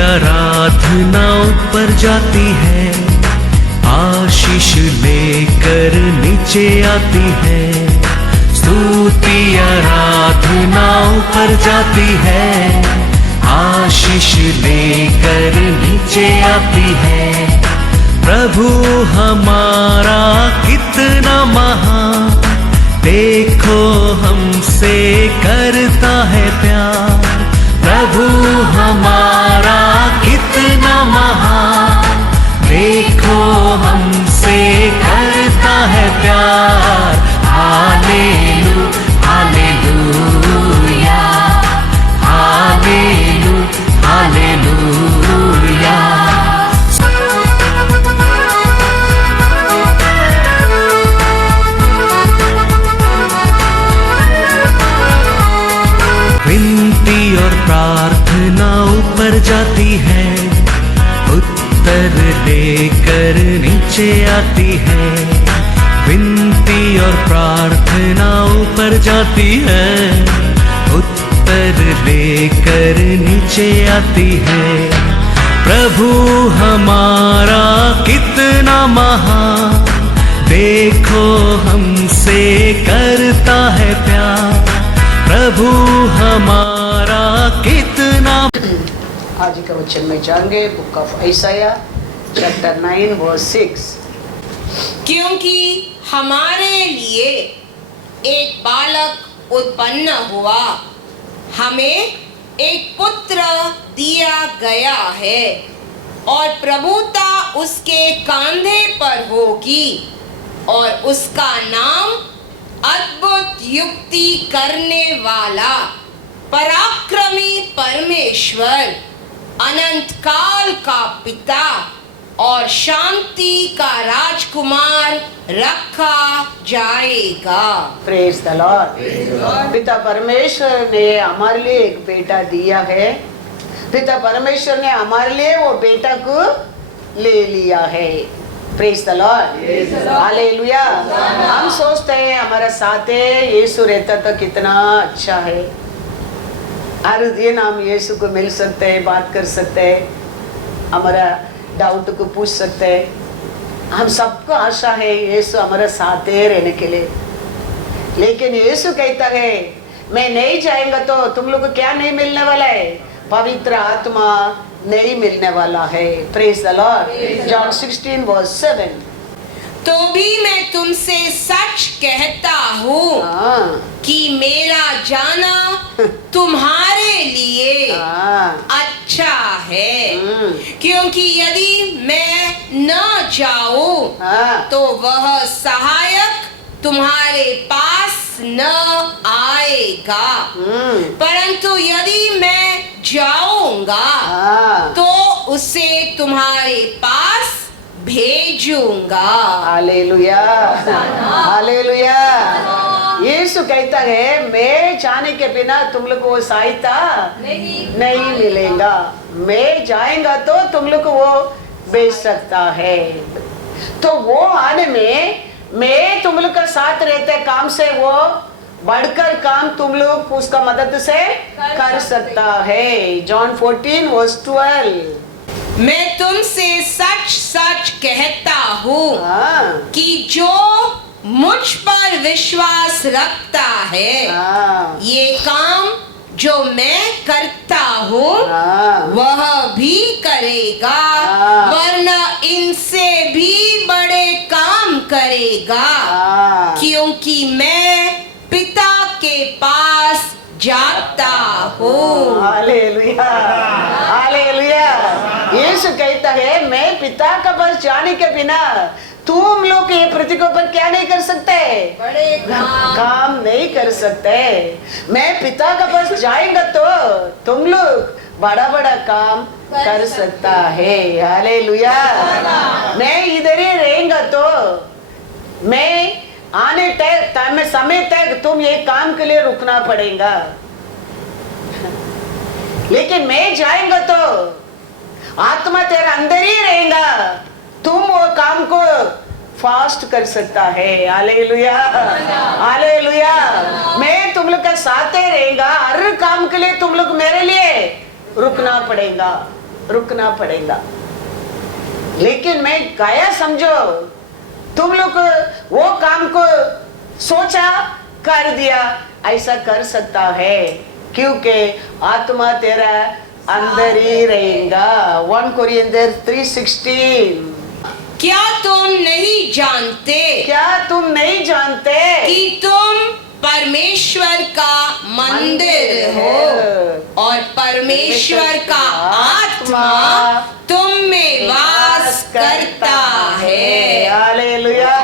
आराधना ऊपर जाती है, आशीष लेकर नीचे आती है। स्तुति आराधना ऊपर जाती है, आशीष लेकर नीचे आती है। प्रभु हमारा कितना महान, देखो हमसे करता है प्यार। प्रभु हमारा कितना महान, देखो हमसे करता है प्यार। हालेलू हालेलूया, हालेलू हालेलूया। विनती और प्रार्थना ऊपर जाती है, उत्तर लेकर नीचे आती है। विनती और प्रार्थना ऊपर जाती है, उत्तर लेकर नीचे आती है। प्रभु हमारा कितना महान, देखो हमसे करता है प्यार। प्रभु हमारा कितना। आज का वचन में जाएंगे बुक ऑफ आइसाया चैप्टर 9 वर्स 6। क्योंकि हमारे लिए एक बालक उत्पन्न हुआ, हमें एक पुत्र दिया गया है, और प्रभुता उसके कंधे पर होगी, और उसका नाम अद्भुत युक्ति करने वाला, पराक्रमी परमेश्वर, अनंत काल का पिता और शांति का राजकुमार रखा जाएगा। Praise the Lord. पिता परमेश्वर ने हमारे लिए एक बेटा दिया है। पिता परमेश्वर ने हमारे लिए वो बेटा को ले लिया है। Praise the Lord, hallelujah. हम सोचते हैं हमारा साथ है यीशु रहता तो कितना अच्छा है, हर दिन हम यीशु को मिल सकते हैं, बात कर सकते हैं, हमारा डाउट को पूछ सकते हैं। हम सबको आशा है यीशु हमारा साथ है रहने के लिए। लेकिन यीशु कहता है मैं नहीं जाएगा तो तुम लोग को क्या नहीं मिलने वाला है? पवित्र आत्मा नहीं मिलने वाला है। Praise the lord. John 16 verse 7। तो भी मैं तुमसे सच कहता हूँ कि मेरा जाना तुम्हारे लिए अच्छा है, क्योंकि यदि मैं न जाऊं तो वह सहायक तुम्हारे पास न आएगा, परंतु यदि मैं जाऊंगा तो उसे तुम्हारे पास भेजूंगा। Hallelujah, hallelujah. यीशु कहता है मैं जाने के बिना तुम लोग को वो सहायता नहीं मिलेगा। मैं जाएगा तो तुम लोग को वो भेज सकता है। तो वो आने में मैं तुम लोग का साथ रहते काम से वो बढ़कर काम तुम लोग उसका मदद से कर सकता है। John 14 verse 12। मैं तुमसे सच सच कहता हूँ कि जो मुझ पर विश्वास रखता है ये काम जो मैं करता हूँ वह भी करेगा, वरना इनसे भी बड़े काम करेगा, क्योंकि मैं पिता के पास जाता हूँ। Hallelujah, hallelujah. यीशु कहता है मैं पिता का पास जाने के बिना तुम लोग ये पृथ्वी के ऊपर क्या नहीं कर सकते? बड़े काम नहीं कर सकते। मैं पिता का पास जाएगा तो तुम लोग बड़ा बड़ा काम कर सकता है। हालेलुया। मैं इधर ही रहेगा तो मैं आने तक समय तक तुम ये काम के लिए रुकना पड़ेगा, लेकिन मैं जाएगा तो आत्मा तेरा अंदर ही रहेगा, तुम वो काम को फास्ट कर सकता है। Hallelujah, hallelujah. मैं तुम लोग का साथ ही रहेगा, हर काम के लिए तुम लोग मेरे लिए रुकना पड़ेगा। रुकना पड़ेगा। लेकिन मैं गया समझो, तुम लोग वो काम को सोचा कर दिया, ऐसा कर सकता है क्योंकि आत्मा तेरा अंदर ही रहेगा। 1 कोरिन्थियर 3:16। क्या तुम नहीं जानते? क्या तुम नहीं जानते कि तुम परमेश्वर का मंदिर हो और परमेश्वर का आत्मा तुम में वास करता है। Hallelujah,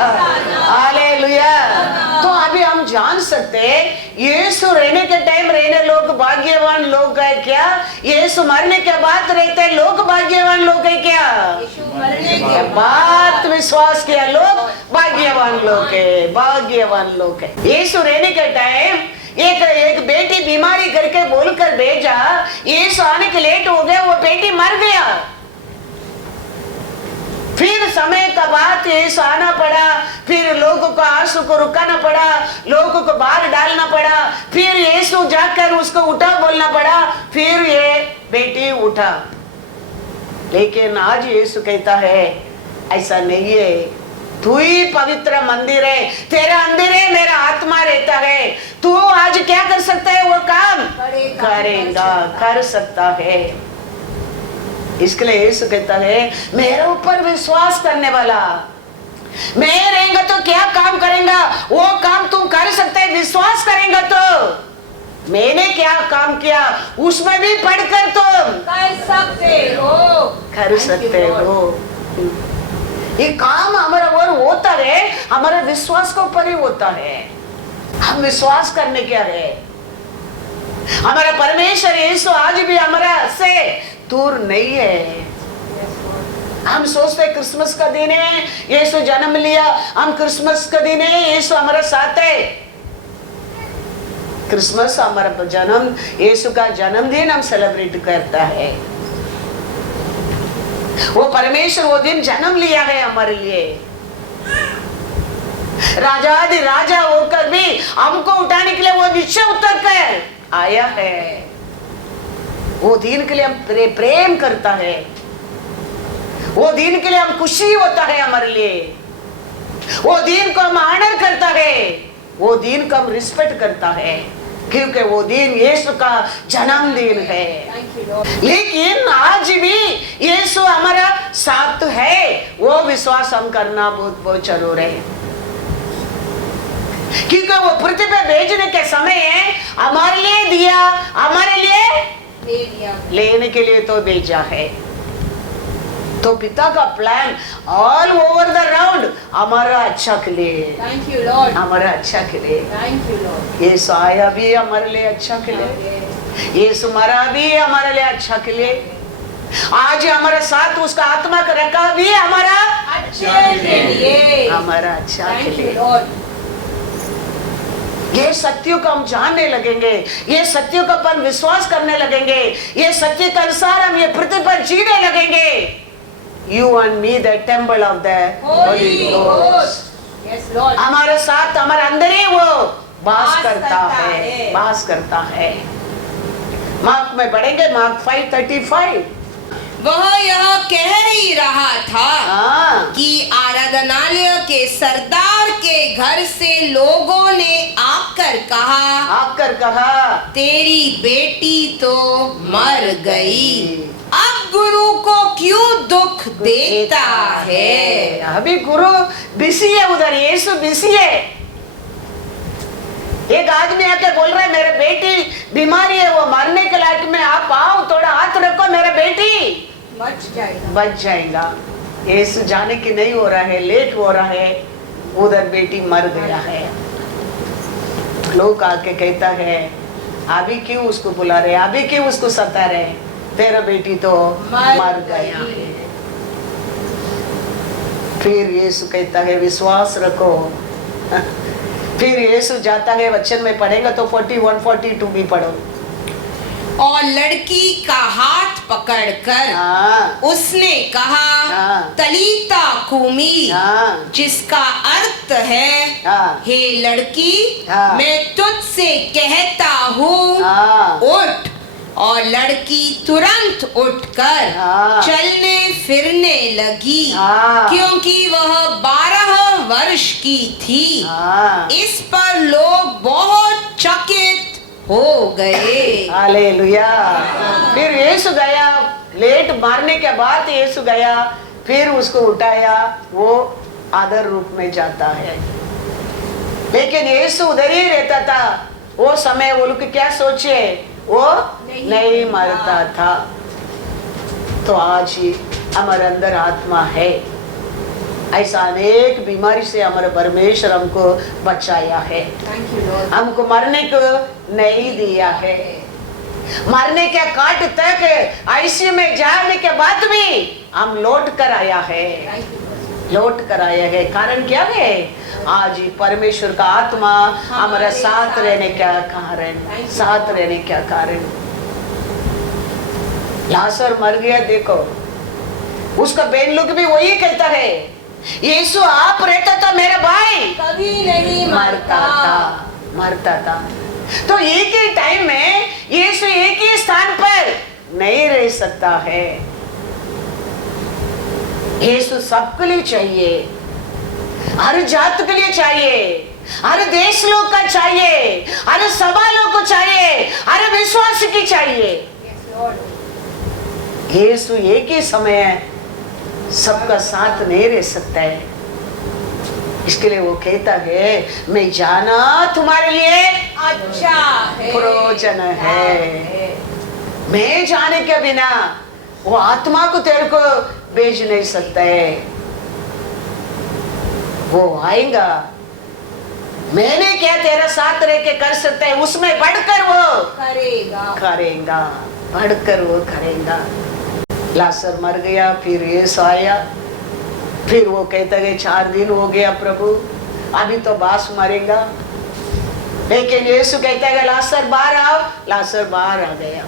hallelujah. तो अभी हम जान सकते हैं यीशु रहने के टाइम रहने लोग भाग्यवान लोग है क्या? यीशु मरने के बाद रहते लोग भाग्यवान लोग है क्या? बात विश्वास किया लोग भाग्यवान लोग है, भाग्यवान लोग है। यीशु रहने के टाइम एक बेटी बीमारी करके बोलकर भेजा, यीशु आने के लेट हो गया, वो बेटी मर गया। फिर समय का बात यीशु आना पड़ा, फिर लोगों को आंसू को रुकाना पड़ा, लोगों को बाहर डालना पड़ा, फिर यीशु जाकर उसको उठा बोलना पड़ा, फिर ये बेटी उठा। लेकिन आज यीशु कहता है ऐसा नहीं है, तू ही पवित्र मंदिर है, तेरा अंदर है मेरा आत्मा रहता है, तू आज क्या कर सकता है? वो काम करेगा, कर सकता है। इसके लिए यीशु कहता है मेरे ऊपर विश्वास करने वाला, मैं रहेगा तो क्या काम करेगा? वो काम तुम कर सकते है, विश्वास करेंगे तो। मैंने क्या काम किया उसमें भी पढ़कर तुम कर सकते हो, कर सकते हो। ये काम हमारा और होता है, हमारा विश्वास के ऊपर ही होता है। हम विश्वास करने क्या है? हमारा परमेश्वर यीशु आज भी हमारा से दूर नहीं है। हम सोचते क्रिसमस का दिन है, यीशु जन्म लिया, हम क्रिसमस का दिन है, यीशु हमारे साथ है। क्रिसमस हमारा जन्म, यीशु का जन्मदिन हम सेलिब्रेट करता है। वो परमेश्वर वो दिन जन्म लिया है हमारे लिए, राजाधि राजा होकर भी हमको उठाने के लिए वो नीचे उतर कर आया है। वो दिन के लिए हम प्रेम करता है, वो दिन के लिए हम खुशी होता है हमारे लिए, वो दिन को हम ऑनर करता है, वो दिन को हम रिस्पेक्ट करता है क्योंकि वो दिन यीशु का जन्मदिन है। लेकिन आज भी यीशु हमारा साथ है, वो विश्वास हम करना बहुत बहुत जरूर है क्योंकि वो पृथ्वी पे भेजने के समय हमारे लिए दिया, हमारे लिए लेने के लिए तो भेजा है। तो पिता का plan all over the round हमारा अच्छा के लिए, थैंक यू लॉर्ड, हमारा अच्छा के लिए। Thank you Lord. यीशु आया भी हमारे लिए अच्छा के लिए, यीशु मरा भी हमारे लिए अच्छा के लिए, आज हमारा साथ उसका आत्मा का रखा भी हमारा अच्छे के लिए, हमारा अच्छा के थैंक यू लिए। लॉर्ड। ये सत्यों को हम जानने लगेंगे, ये सत्यों का अपन विश्वास करने लगेंगे, ये सत्य के अनुसार हम ये पृथ्वी पर जीने लगेंगे। You and me the temple of the Holy Ghost. Yes Lord. हमारे साथ हमारे अंदर ही वो वास करता है, वास करता है। मार्क में पढ़ेंगे, मार्क 5:35। वह यह कह ही रहा था कि आराधनालय के सरदार के घर से लोगों ने आकर कहा तेरी बेटी तो मर गई, अब गुरु को क्यों दुख देता है? अभी गुरु बिजी है उधर, यीशु बिजी है। एक आदमी आके बोल रहा है मेरे बेटी बीमारी है, वो मरने के लायक में, आप आओ थोड़ा हाथ रखो, मेरा बेटी बच जाएगा। यीशु जाने की नहीं हो रहा है, लेट हो रहा है, उधर बेटी मर गया है। लोग आके कहता है अभी क्यों उसको बुला रहे, अभी क्यों उसको सता रहे, तेरा बेटी तो मर गया है। फिर यीशु कहता है विश्वास रखो। फिर यीशु जाता है, वचन में पढ़ेगा तो 41-42 भी पढ़ो। और लड़की का हाथ पकड़कर उसने कहा तलीता कूमी, जिसका अर्थ है हे लड़की, मैं तुझसे कहता हूँ उठ। और लड़की तुरंत उठकर हाँ। चलने फिरने लगी, हाँ। क्योंकि वह 12 वर्ष की थी। हाँ। इस पर लोग बहुत चकित हो गए। हालेलुया। फिर यीशु गया, लेट मारने के बाद यीशु गया, फिर उसको उठाया, वो आदर रूप में जाता है। लेकिन यीशु उधर ही रहता था। वो समय वो लोग क्या सोचे, वो नहीं मरता था। तो आज ही हमारे अंदर आत्मा है, ऐसा अनेक बीमारी से हमारे परमेश्वर हमको बचाया है, हमको मरने को नहीं दिया है। मरने के काट तक आईसीयू में जाने के बाद भी हम लौट कर आया है, लौट कर आया है। कारण क्या है? आज ही परमेश्वर का आत्मा हमारा साथ रहने का कारण, साथ रहने का कारण। लाजर मर गया, देखो उसका बेन लोग भी वही कहता है, यीशु आप रहता था मेरा भाई कभी नहीं मरता था, मरता था। तो एक ही टाइम में यीशु एक ही स्थान पर नहीं रह सकता है। यीशु सबके लिए चाहिए, हर जात के लिए चाहिए, हर देश लोग का चाहिए, हर सभा लोग को चाहिए, हर विश्वास की चाहिए। यीशु एक ही समय सबका साथ नहीं रह सकता है। इसके लिए वो कहता है, मैं जाना तुम्हारे लिए अच्छा है, प्रयोजन है। मैं जाने के बिना वो आत्मा को तेरे को भेज नहीं सकता है। वो आएगा, मैंने क्या तेरा साथ रह के कर सकता है, उसमें बढ़कर वो करेगा, बढ़कर वो करेगा। लाजर मर गया, फिर यीशु आया, फिर वो कहता है 4 दिन हो गया प्रभु, अभी तो बास मरेगा। लेकिन यीशु कहता है लाजर बाहर आओ, लाजर बाहर आ गया।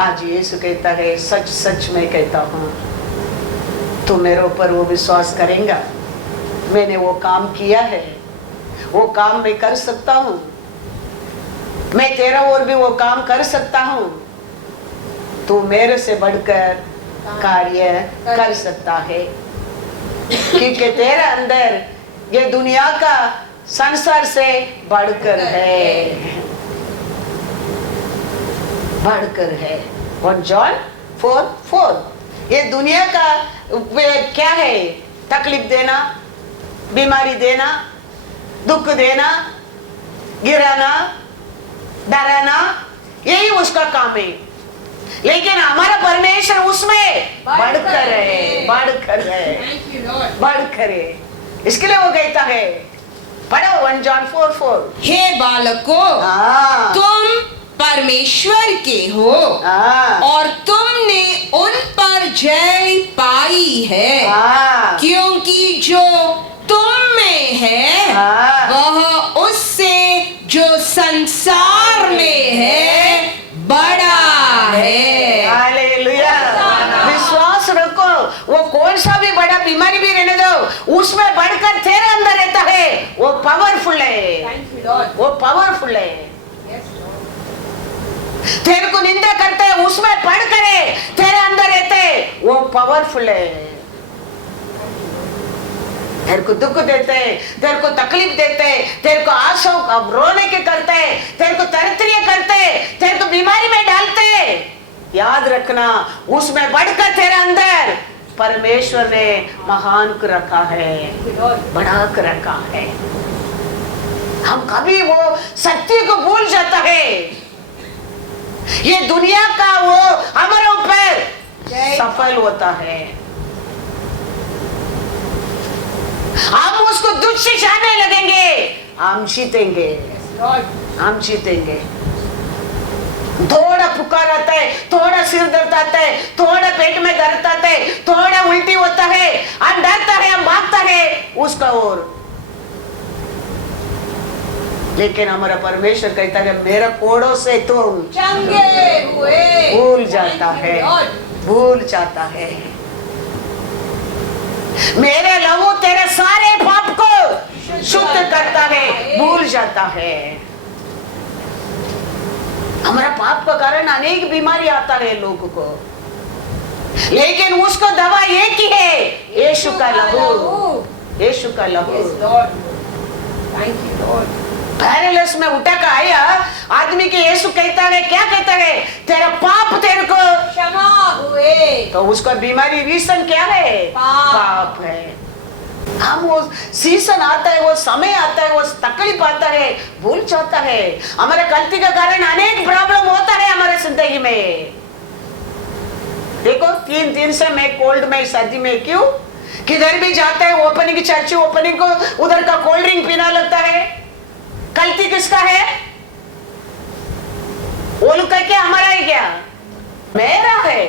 आज यीशु कहता है सच सच मैं कहता हूँ, तू मेरे ऊपर वो विश्वास करेगा, मैंने वो काम किया है, वो काम मैं कर सकता हूँ, मैं तेरा और भी वो काम कर सकता हूँ, तू मेरे से बढ़कर कार्य कर सकता है, क्योंकि तेरे अंदर ये दुनिया का संसार से बढ़कर है, बढ़कर है। 1 जॉन 4:4। ये दुनिया का क्या है? तकलीफ देना, बीमारी देना, दुख देना, गिराना, डराना, यही उसका काम है। लेकिन हमारा परमेश्वर उसमें बढ़कर है, बढ़कर है, बढ़कर है। इसके लिए वो कहता है, पढ़ो 1 जॉन 4:4। हे बालकों, तुम परमेश्वर के हो और तुमने उन पर जय पाई है, क्योंकि जो तुम में है वह उससे जो संसार में है बड़ा है। हालेलुया। विश्वास रखो, वो कौन सा भी बड़ा बीमारी भी रहने दो, उसमें बढ़कर तेरे अंदर रहता है, वो पावरफुल है, वो पावरफुल है। तेरे को निंदा करते हैं, उसमें पढ़ करे तेरे अंदर रहते, वो पावरफुल है। तेरे को दुख देते, तेरे को तकलीफ देते, तेरे को आशा रोने के करते, तेरे को तरतरिया करते, तेरे को बीमारी में डालते, याद रखना उसमें बढ़कर तेरे अंदर परमेश्वर ने महान को रखा है, बढ़ा कर रखा है। हम कभी वो सत्य को भूल जाता है। ये दुनिया का वो हमारे ऊपर सफल होता है, हम उसको दुष्ट से जाने लगेंगे, हम जीतेंगे, हम जीतेंगे। थोड़ा पुकार आता है, थोड़ा सिर दर्द आता है, थोड़ा पेट में दर्द आता है, थोड़ा उल्टी होता है, हम डरता है, हम भागता है उसका ओर। लेकिन हमारा परमेश्वर कहता है मेरा कोड़ों से तुम चंगे हुए, भूल जाता है, भूल जाता है। मेरे लहू तेरे सारे पाप को शुद्ध करता है, भूल जाता है। हमारा पाप का कारण अनेक बीमारी आता है लोगों को, लेकिन उसको दवा एक ही है, यीशु का लहू, यीशु का लहू। Thank you Lord. पैरालिसिस में उठा कर आया आदमी के यीशु कहता है, क्या कहता है? तेरा पाप तेरे को क्षमा हुए। तो उसका बीमारी रीजन क्या है? पाप है। हम वो सीजन आता है, वो समय आता है, वो तकलीफ आता है, भूल जाता है। हमारे गलती का कारण अनेक प्रॉब्लम होता है हमारे जिंदगी में। देखो 3 दिन से मैं कोल्ड में, सर्दी में, क्यों? किधर भी जाता है ओपनिंग, चर्च ओपनिंग को उधर का कोल्ड ड्रिंक पीना लगता है। गलती किसका है? वो लोग कह के हमारा है क्या? मेरा है,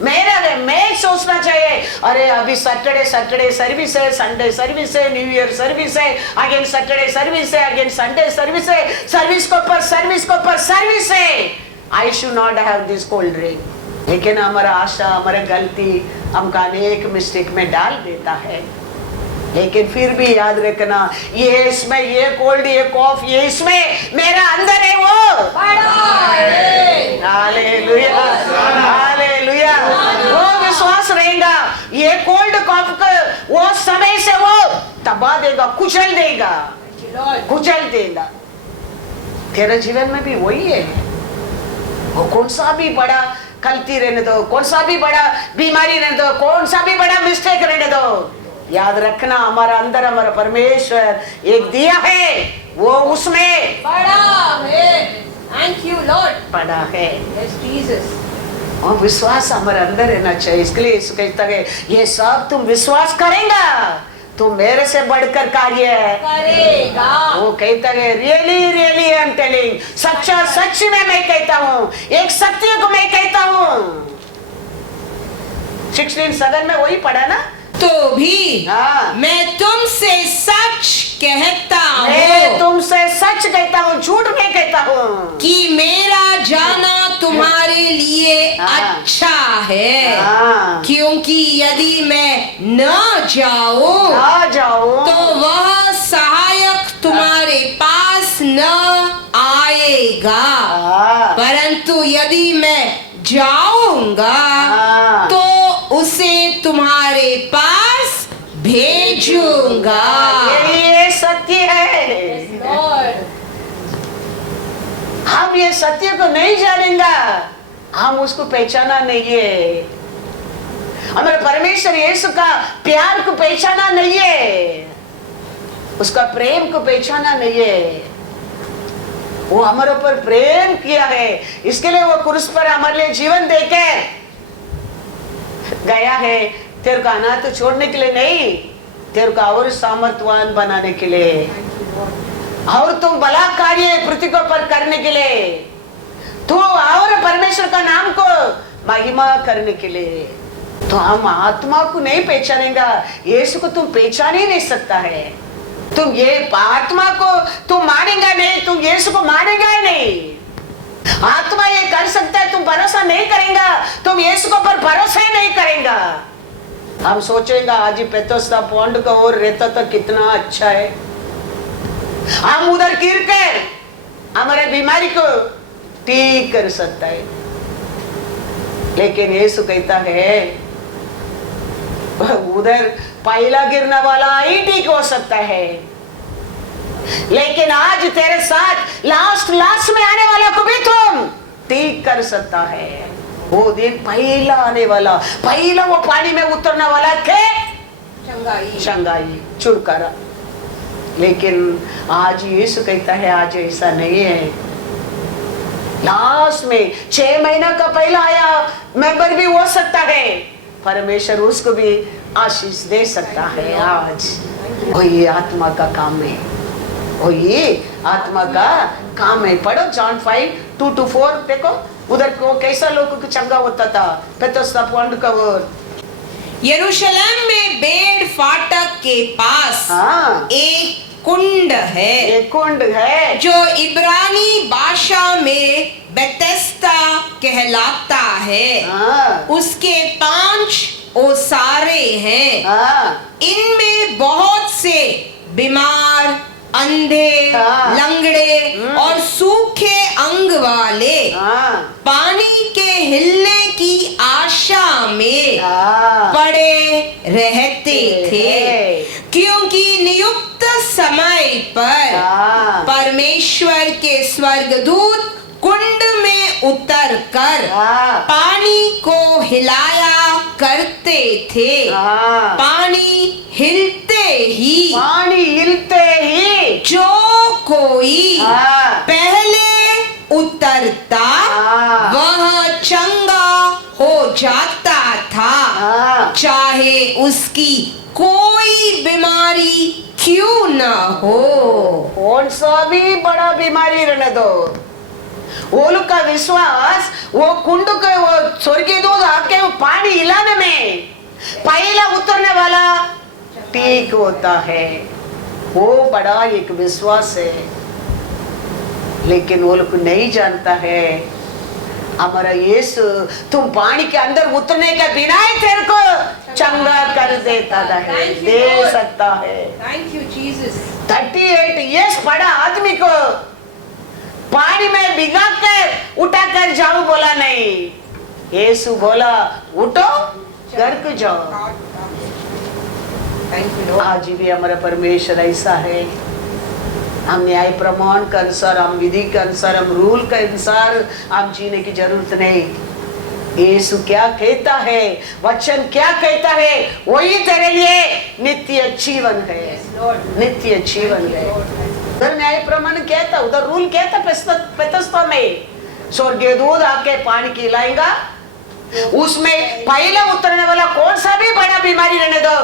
मेरा है। मैं सोचना चाहिए, अरे अभी सैटरडे सर्विस है, संडे सर्विस है, न्यू ईयर सर्विस है, अगेन सैटरडे सर्विस है, अगेन संडे सर्विस है, सर्विस के ऊपर सर्विस है। I should not have this cold drink. लेकिन हमारा आशा, हमारा गलती हमका अनेक मिस्टेक में डाल देता है। लेकिन फिर भी याद रखना, ये इसमें, ये कोल्ड, ये कॉफ, ये इसमें, मेरा अंदर है वो बड़ा है। Hallelujah, hallelujah. वो विश्वास रहेगा, ये कोल्ड कॉफ को वो समय से वो दबा देगा, कुचल देगा, कुचल देगा। तेरे जीवन में भी वही है। वो कौन सा भी बड़ा गलती रहने दो, कौन सा भी बड़ा बीमारी रहने दो, कौन सा भी बड़ा मिस्टेक रहने दो, याद रखना हमारा अंदर हमारा परमेश्वर एक दिया है, वो उसमें बड़ा है। थैंक यू लॉर्ड, बड़ा है। Yes Jesus. और विश्वास हमारे अंदर रहना चाहिए। इसके लिए यीशु कहता है, ये सब तुम विश्वास करेगा तो मेरे से बढ़कर कार्य करेगा। वो कहता है, really really I am telling, सच्चा सच में मैं कहता हूँ, एक सत्य को मैं कहता हूँ। 16:7 में वही पढ़ा ना। तो भी मैं तुमसे सच कहता हूँ, मैं तुमसे सच कहता हूँ, झूठ नहीं कहता हूँ, कि मेरा जाना तुम्हारे लिए अच्छा है। क्योंकि यदि मैं न जाऊँ तो वह सहायक तुम्हारे पास न आएगा, परंतु यदि मैं जाऊंगा तो उसे तुम्हारे पास भेजूंगा। ये सत्य है। हम ये सत्य को नहीं जानेंगे, हम उसको पहचाना नहीं है। हमारे परमेश्वर यीशु का प्यार को पहचाना नहीं है, उसका प्रेम को पहचाना नहीं है। वो हमारे ऊपर प्रेम किया है, इसके लिए वो क्रूस पर हमारे लिए जीवन देके गया है। तेरे को अनाथ छोड़ने के लिए नहीं, तेरे को और सामर्थवान बनाने के लिए, और तुम भला कार्य पृथ्वी पर करने के लिए, तो और परमेश्वर का नाम को महिमा करने के लिए। तो हम आत्मा को नहीं पहचानेगा, यीशु को तुम पहचान ही नहीं सकता है। तुम ये आत्मा को तुम मानेगा नहीं, तुम यीशु को मानेगा ही नहीं। आत्मा ये कर सकता है, तुम भरोसा नहीं करेगा, तुम यीशु को पर भरोसा ही नहीं करेगा। हम सोचेंगे आज ही पेतोस्ता पॉन्ड का और रहता तो कितना अच्छा है, हम उधर गिर कर हमारे बीमारी को ठीक कर सकता है। लेकिन यीशु कहता है उधर पहला गिरने वाला ही ठीक हो सकता है, लेकिन आज तेरे साथ लास्ट में आने वाला को भी तुम ठीक कर सकता है। वो दिन पहला आने वाला, पहला वो पानी में उतरने वाला के चंगाई छुटकारा। लेकिन आज यीशु कहता है आज ऐसा नहीं है। लास्ट में 6 महीना का पहला आया मेंबर भी हो सकता है, परमेश्वर उसको भी आशीष दे सकता है। आज वही आत्मा का काम है, वही आत्मा का काम है। पढ़ो जॉन 5:2-4, देखो उधर को कैसा लोगों को चंगा होता था। पेतोस्ता पॉन्ड का यरूशलेम में बेड़ फाटक के पास एक कुंड है, एक कुंड है जो इब्रानी भाषा में बेतेस्दा कहलाता है। उसके 5 ओसारे हैं, इनमें बहुत से बीमार, अंधे, लंगड़े और सूखे अंग वाले पानी के हिलने की आशा में पड़े रहते थे, क्योंकि नियुक्त समय पर परमेश्वर के स्वर्गदूत कुंड में उतर कर पानी को हिलाया करते थे। पानी हिलते ही जो कोई पहले उतरता वह चंगा हो जाता था, चाहे उसकी कोई बीमारी क्यों न हो। कौन सा भी बड़ा बीमारी रहने दो, वो लोग का विश्वास वो कुंड के वो स्वर्गीय दूत आके वो पानी हिलाने में पहला उतरने वाला ठीक होता है, वो बड़ा एक विश्वास है। लेकिन वो लोग नहीं जानता है हमारा यीशु तुम पानी के अंदर उतरने के बिना ही तेरे को चंगा कर देता है, दे सकता है। Thank you Jesus. 38 इयर्स पड़ा आदमी को पानी में भिगा कर उठा कर जाओ बोला नहीं, यीशु बोला उठो घर को जाओ। आज भी हमारा परमेश्वर ऐसा है, हम न्याय प्रमाण के अनुसार, हम विधि के अनुसार, हम रूल के अनुसार हम जीने की जरूरत नहीं। यीशु क्या कहता है, वचन क्या कहता है, वही तेरे लिए नित्य जीवन है, नित्य जीवन है। उधर न्याय प्रमाण कहता, उधर रूल कहता पेतस्ता में स्वर्गीय दूत आके पानी खिलाएगा, उसमें पहले उतरने वाला कौन सा भी बड़ा बीमारी रहने दो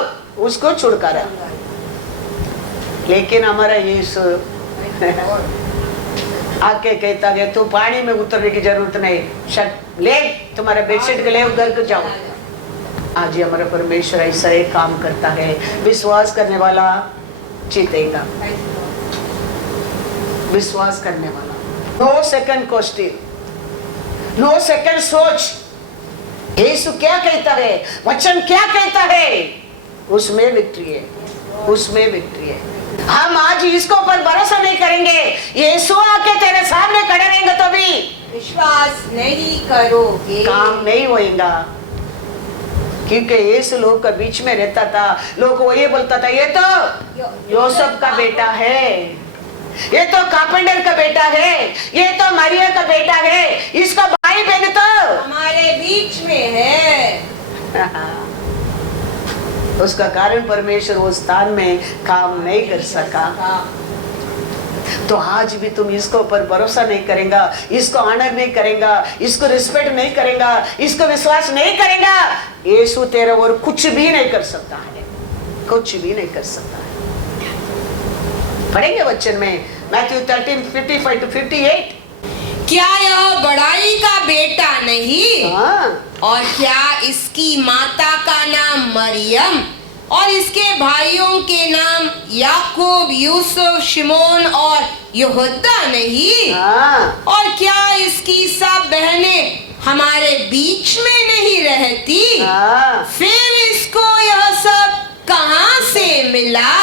उसको छुटकारा। लेकिन हमारा यीशु आके कहता है तू पानी में उतरने की जरूरत नहीं, शट ले तुम्हारा बेडशीट के ले घर को जाओ। आज ही हमारा परमेश्वर ऐसा एक काम करता है, विश्वास करने वाला जीतेगा, विश्वास करने वाला। No second question, no second सोच, यीशु क्या कहता है, वचन क्या कहता है, उसमें विक्ट्री है, उसमें विक्ट्री है। हम आज इसको पर भरोसा नहीं करेंगे, यीशु आके तेरे सामने खड़े रहेंगे तो भी विश्वास नहीं करोगे, काम नहीं होएगा। क्योंकि यीशु लोग के बीच में रहता था, लोग को ये बोलता था ये तो योसेफ का बेटा है, ये तो कारपेंटर का बेटा है, ये तो मरिया का बेटा है, इसका भाई बहन तो हमारे बीच में है। उसका कारण परमेश्वर उस स्थान में काम नहीं कर सका। तो आज भी तुम इसको पर भरोसा नहीं करेगा, इसको ऑनर नहीं करेगा, इसको रिस्पेक्ट नहीं करेगा, इसको विश्वास नहीं करेगा, यीशु तेरे और कुछ भी नहीं कर सकता है, कुछ भी नहीं कर सकता है। पढ़ेंगे वचन में मैथ्यू 13:55-58। क्या यह बड़ाई का बेटा नहीं? और क्या इसकी माता का नाम मरियम और इसके भाइयों के नाम याकूब, यूसुफ, शिमोन और यहूदा नहीं? और क्या इसकी सब बहनें हमारे बीच में नहीं रहती? फिर इसको यह सब कहां से मिला?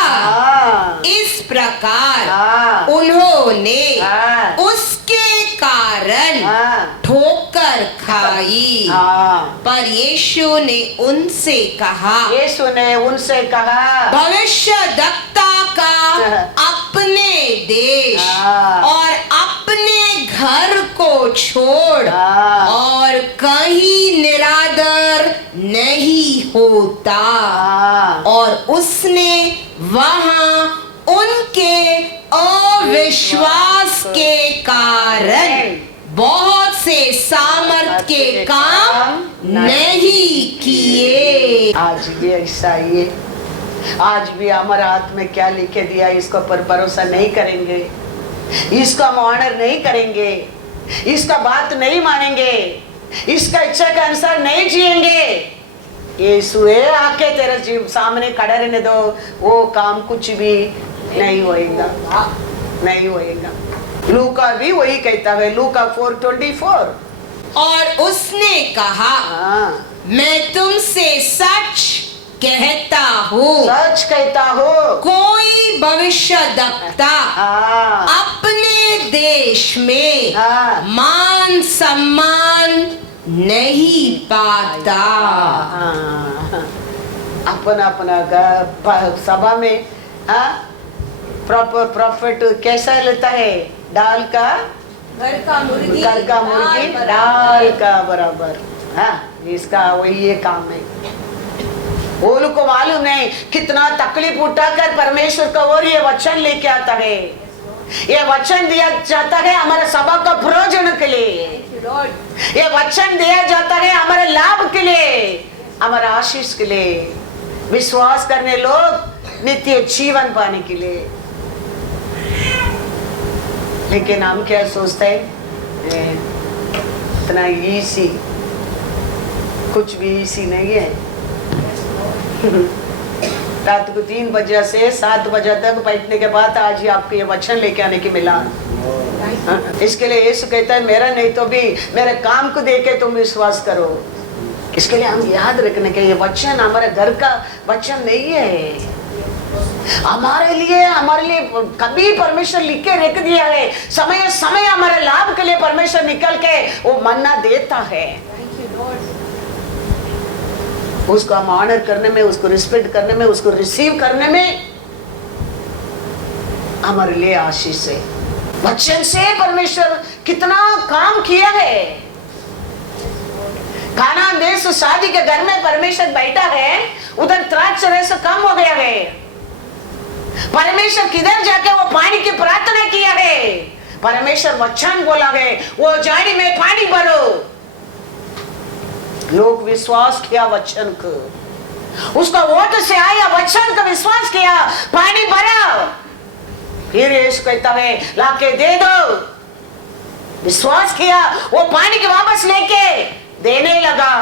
इस प्रकार उन्होंने उसके कारण ठोकर खाई। पर यीशु ने उनसे कहा, भविष्यद्वक्ता का अपने देश और अपने घर को छोड़ और कहीं निरादर नहीं होता। और उसने वहां उनके अविश्वास के कारण बहुत से सामर्थ के काम नहीं किए। आज भी ऐसा ही है, आज भी हमारे हाथ में क्या लिखे दिया इसको पर भरोसा नहीं करेंगे, इसको हम ऑनर नहीं करेंगे, इसका बात नहीं मानेंगे, इसका इच्छा के अनुसार नहीं जिएंगे। यीशु आके तेरे जीव सामने खड़ा रहने दो, वो काम कुछ भी नहीं होएगा, नहीं होएगा। लूका भी वही कहता है, लूका 4:24। और उसने कहा, मैं तुमसे सच कहता हूँ, सच कहता हूँ, कोई भविष्यद्वक्ता हाँ अपने देश में हाँ मान सम्मान नहीं पाता। हाँ, अपना अपना सभा में प्रॉफिट कैसा लेता है? दाल का घर का मुर्गी दाल का बराबर। हाँ, इसका वही ये काम है। वो लोग को मालूम नहीं कितना तकलीफ उठाकर परमेश्वर का और ये वचन लेके आता है। ये वचन दिया जाता है हमारे सभा का प्रयोजन के लिए। ये वचन दिया जाता है हमारे लाभ के लिए, हमारे आशीष के लिए, विश्वास करने लोग नित्य जीवन पाने के लिए। लेकिन हम क्या सोचते हैं, इतना इजी, कुछ भी इजी नहीं है। रात को 3 बजे से 7 बजे तक बैठने के बाद आज ही आपको ये वचन लेके आने की मिला। इसके लिए यीशु कहता है मेरा नहीं तो भी मेरे काम को देके तुम विश्वास करो। इसके लिए हम याद रखने के ये वचन हमारे घर का वचन नहीं है, हमारे लिए कभी परमेश्वर लिख के रख दिया है। समय समय हमारे लाभ के लिए परमेश्वर निकल के वो मन्ना देता है। उसको हम ऑनर करने में, उसको रिस्पेक्ट करने में, उसको रिसीव करने में हमारे लिए आशीष है। वचन से परमेश्वर कितना काम किया है। कानान देश शादी के घर में परमेश्वर बैठा है, उधर द्राक्षारस रस कम हो गया है। परमेश्वर किधर जाके वो पानी की प्रार्थना किया है। परमेश्वर वचन बोला है वो झाड़ी में पानी भरो। लोग विश्वास किया वचन को, उसका वोट से आया, वचन का विश्वास किया, पानी भरा। फिर यीशु कहता है लाके दे दो। विश्वास किया, वो पानी के वापस लेके देने लगा।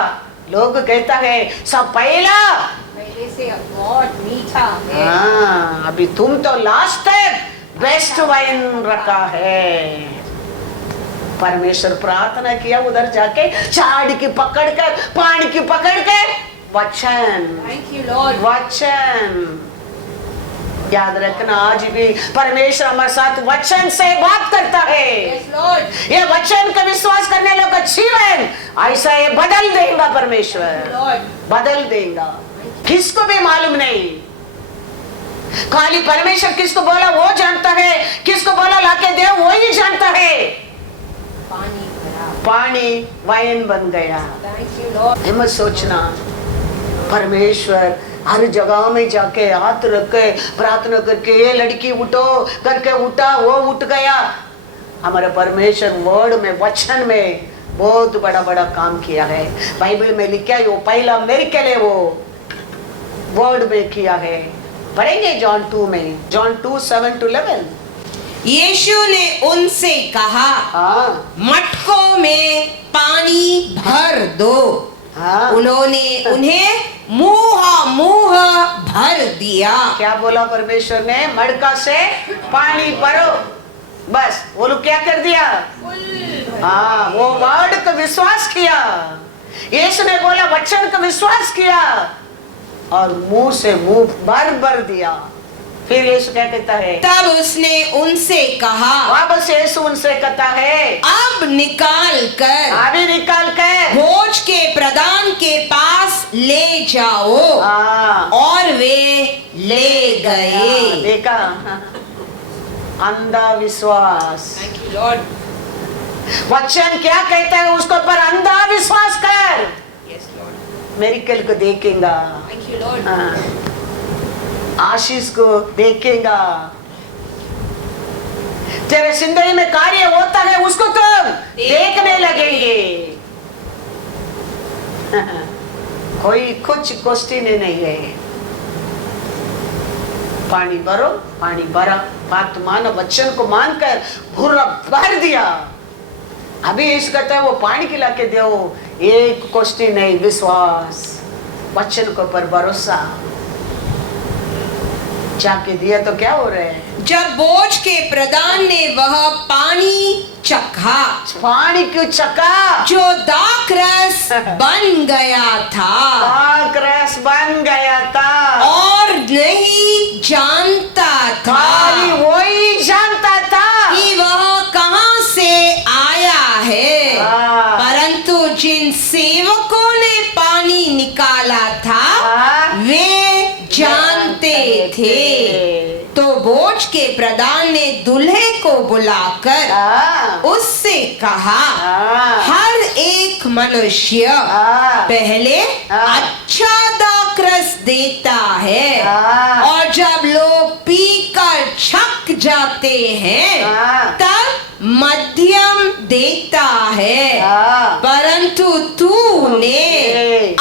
लोग कहता है सब पहले से बहुत मीठा है। हाँ, अभी तुम तो लास्ट तक बेस्ट वाइन रखा है। परमेश्वर प्रार्थना किया, उधर जाके झाड़ी की पकड़ कर, पानी की पकड़ के वचन, वचन याद रखना। आज भी परमेश्वर हमारे साथ वचन से बात करता है। ये वचन का विश्वास करने लोग का जीवन ऐसा ये बदल देगा। परमेश्वर बदल देगा। किसको भी मालूम नहीं, खाली परमेश्वर किसको बोला वो जानता है, किसको बोला लाके दे वो ही जानता है। पानी वाइन बन गया। हिम्मत सोचना, परमेश्वर हर जगह में जाके हाथ रख के प्रार्थना करके ये लड़की उठो करके उठा, वो उठ गया। हमारे परमेश्वर वर्ड में, वचन में बहुत बड़ा बड़ा काम किया है। बाइबल में लिखा है वो पहला मेरे के लिए वो वर्ड में किया है। पढ़ेंगे जॉन 2 में, जॉन 2:7-11। यीशु ने उनसे कहा मटकों में पानी भर दो। उन्होंने उन्हें मुंह भर दिया। क्या बोला परमेश्वर ने? मटका से पानी भरो। बस वो लोग क्या कर दिया? हाँ, वो वर्ड का विश्वास किया। यीशु ने बोला वचन का विश्वास किया और मुंह से मुंह भर दिया। फिर यीशु क्या कहता है? तब उसने उनसे कहा, वापस यीशु उनसे कहता है अब निकाल कर भोज के प्रधान के पास ले जाओ। और वे ले गए। देखा, अंधा विश्वास। वचन क्या कहता है उसको पर अंधा विश्वास कर। मेरिकल को देखेगा, आशीष को देखेगा, तेरे जिंदगी में कार्य होता है उसको तुम देखने लगेंगे। कोई कुछ क्वेश्चन नहीं है। पानी भरो, पानी भरा, बात मानो, वचन को मानकर पूरा भर दिया। अभी इस कहता है वो पानी खिला के दो, एक क्वेश्चन नहीं, विश्वास, वचन को पर भरोसा। जाके दिया तो क्या हो रहा है? जब बोझ के प्रधान ने वह पानी चखा, पानी क्यों चखा? जो दाखरस बन गया था। दाखरस बन गया सेवकों ने पानी निकाला था वे जानते थे। तो बोझ के प्रधान ने दूल्हे को बुलाकर उससे कहा, हर एक मनुष्य पहले अच्छा दाखरस देता है और जब लोग पीकर छक जाते हैं तब मध्यम देता है, परंतु तूने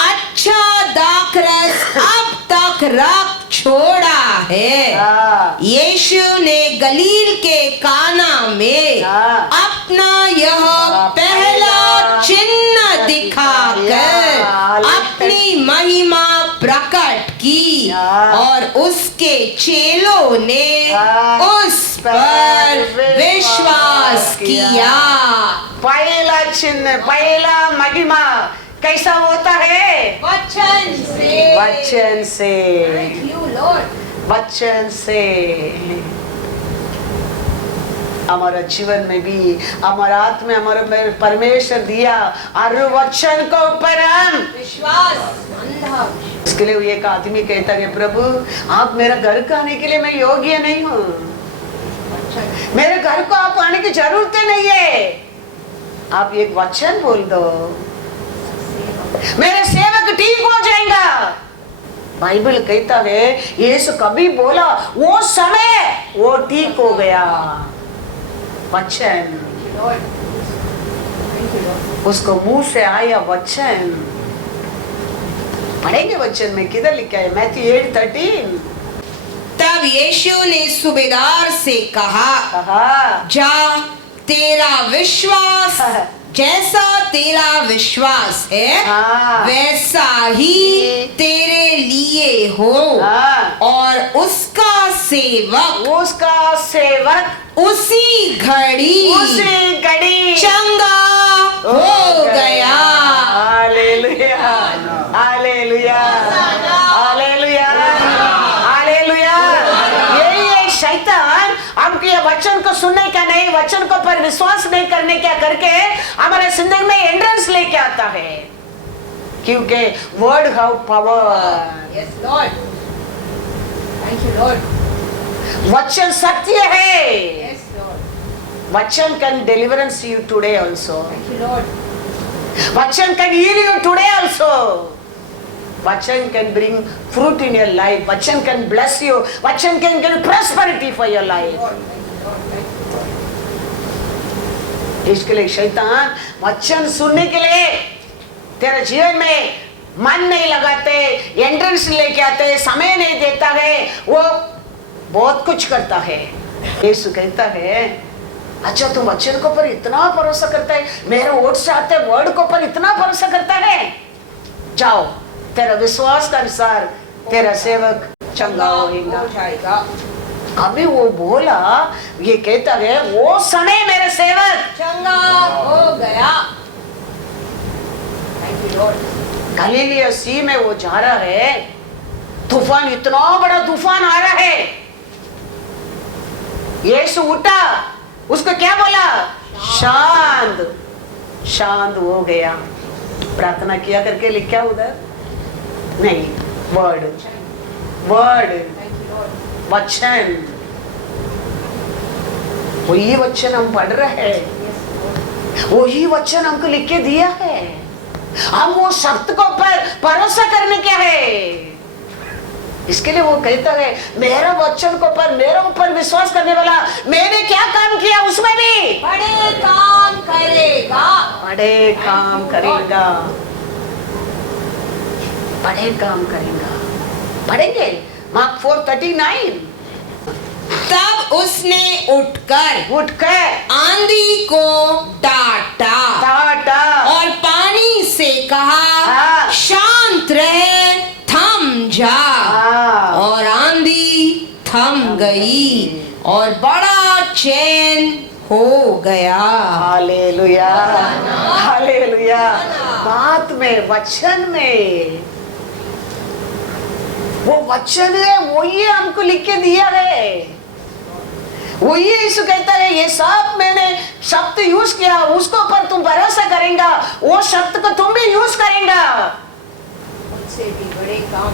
अच्छा दाखरस अब तक रख छोड़ा है। यीशु ने गलील के काना में अपना यह पहला चिन्ह दिखाकर अपनी महिमा प्रकट की और उसके चेलों ने उस पर विश्वास किया। पहला चिन्ह, पहला महिमा कैसा होता है? वचन से। वचन से, Thank you, Lord. वचन से। हमारा जीवन में भी हमारा आत्मा हमारा परमेश्वर दिया और वचन को ऊपर हम विश्वास। इसके लिए एक आदमी कहता है, प्रभु आप मेरा घर का आने के लिए मैं योग्य नहीं हूँ, मेरे घर को आप आने की जरूरत नहीं है, आप एक वचन बोल दो मेरे सेवक ठीक हो जाएगा। बाइबल कहता है यीशु कभी बोला वो समय वो ठीक हो गया। वचन उसको मुंह से आया वचन। पढ़ेंगे वचन में किधर लिखा है? मैथ्यू 8:13। तब यीशु ने सूबेदार से कहा, जा तेरा विश्वास जैसा तेरा विश्वास है वैसा ही तेरे लिए हो। और उसका सेवक उसी घड़ी चंगा हो गया। Hallelujah, hallelujah, hallelujah, hallelujah. यही है शैतान हमको ये वचन को सुनने का नहीं, वचन को पर विश्वास नहीं करने क्या करके हमारे जिंदगी में एंट्रेंस लेके आता है, क्योंकि word have power. Yes lord, thank you lord. वचन सत्य है। यस लॉर्ड, वचन can deliverance you today also. Thank you lord. वचन can heal you today also. वचन can bring fruit in your life. Vachan can bless you. Vachan can give prosperity for your life. इसके लिए शैतान वचन सुनने के लिए तेरे जीवन में मन नहीं लगाते, एंट्रेंस लेके आते, समय नहीं देता है, वो बहुत कुछ करता है। यीशु कहता है अच्छा तुम वचन को पर इतना भरोसा करता है, मेरे ओट से आते वर्ड को पर इतना भरोसा करता है, जाओ तेरा विश्वास के अनुसार तेरा सेवक चंगा होगा। अभी वो बोला, ये कहता है वो समय मेरे सेवक चंगा हो गया। गलीलिया सी में वो जा रहा है, तूफान इतना बड़ा तूफान आ रहा है। यीशु उठा, उसको क्या बोला? शांत। शांत हो गया। प्रार्थना किया करके लिखा उधर नहीं, वर्ड वचन, वही वचन हम पढ़ रहे हैं, वही वचन हमको लिख के दिया है। हम वो शब्द को पर भरोसा करने क्या है? इसके लिए वो कहता है मेरा वचन को पर मेरे ऊपर विश्वास करने वाला मैंने क्या काम किया उसमें भी बड़े काम करेगा। बड़े काम करेगा, बड़े काम करेगा। पढ़ेंगे मार्क 4:39। तब उसने उठकर आंधी को डांटा और पानी से कहा शांत रहे, थम जा। और आंधी थम गई और बड़ा चैन हो गया। Hallelujah, hallelujah. बात में, वचन में, वो वचन है, वो ही हमको लिख के दिया है। वो यीशु कहता है ये सब मैंने शब्द यूज किया, उसको पर तुम भरोसा करेंगे, वो शब्द को तुम भी यूज करेंगे, उससे भी बड़े काम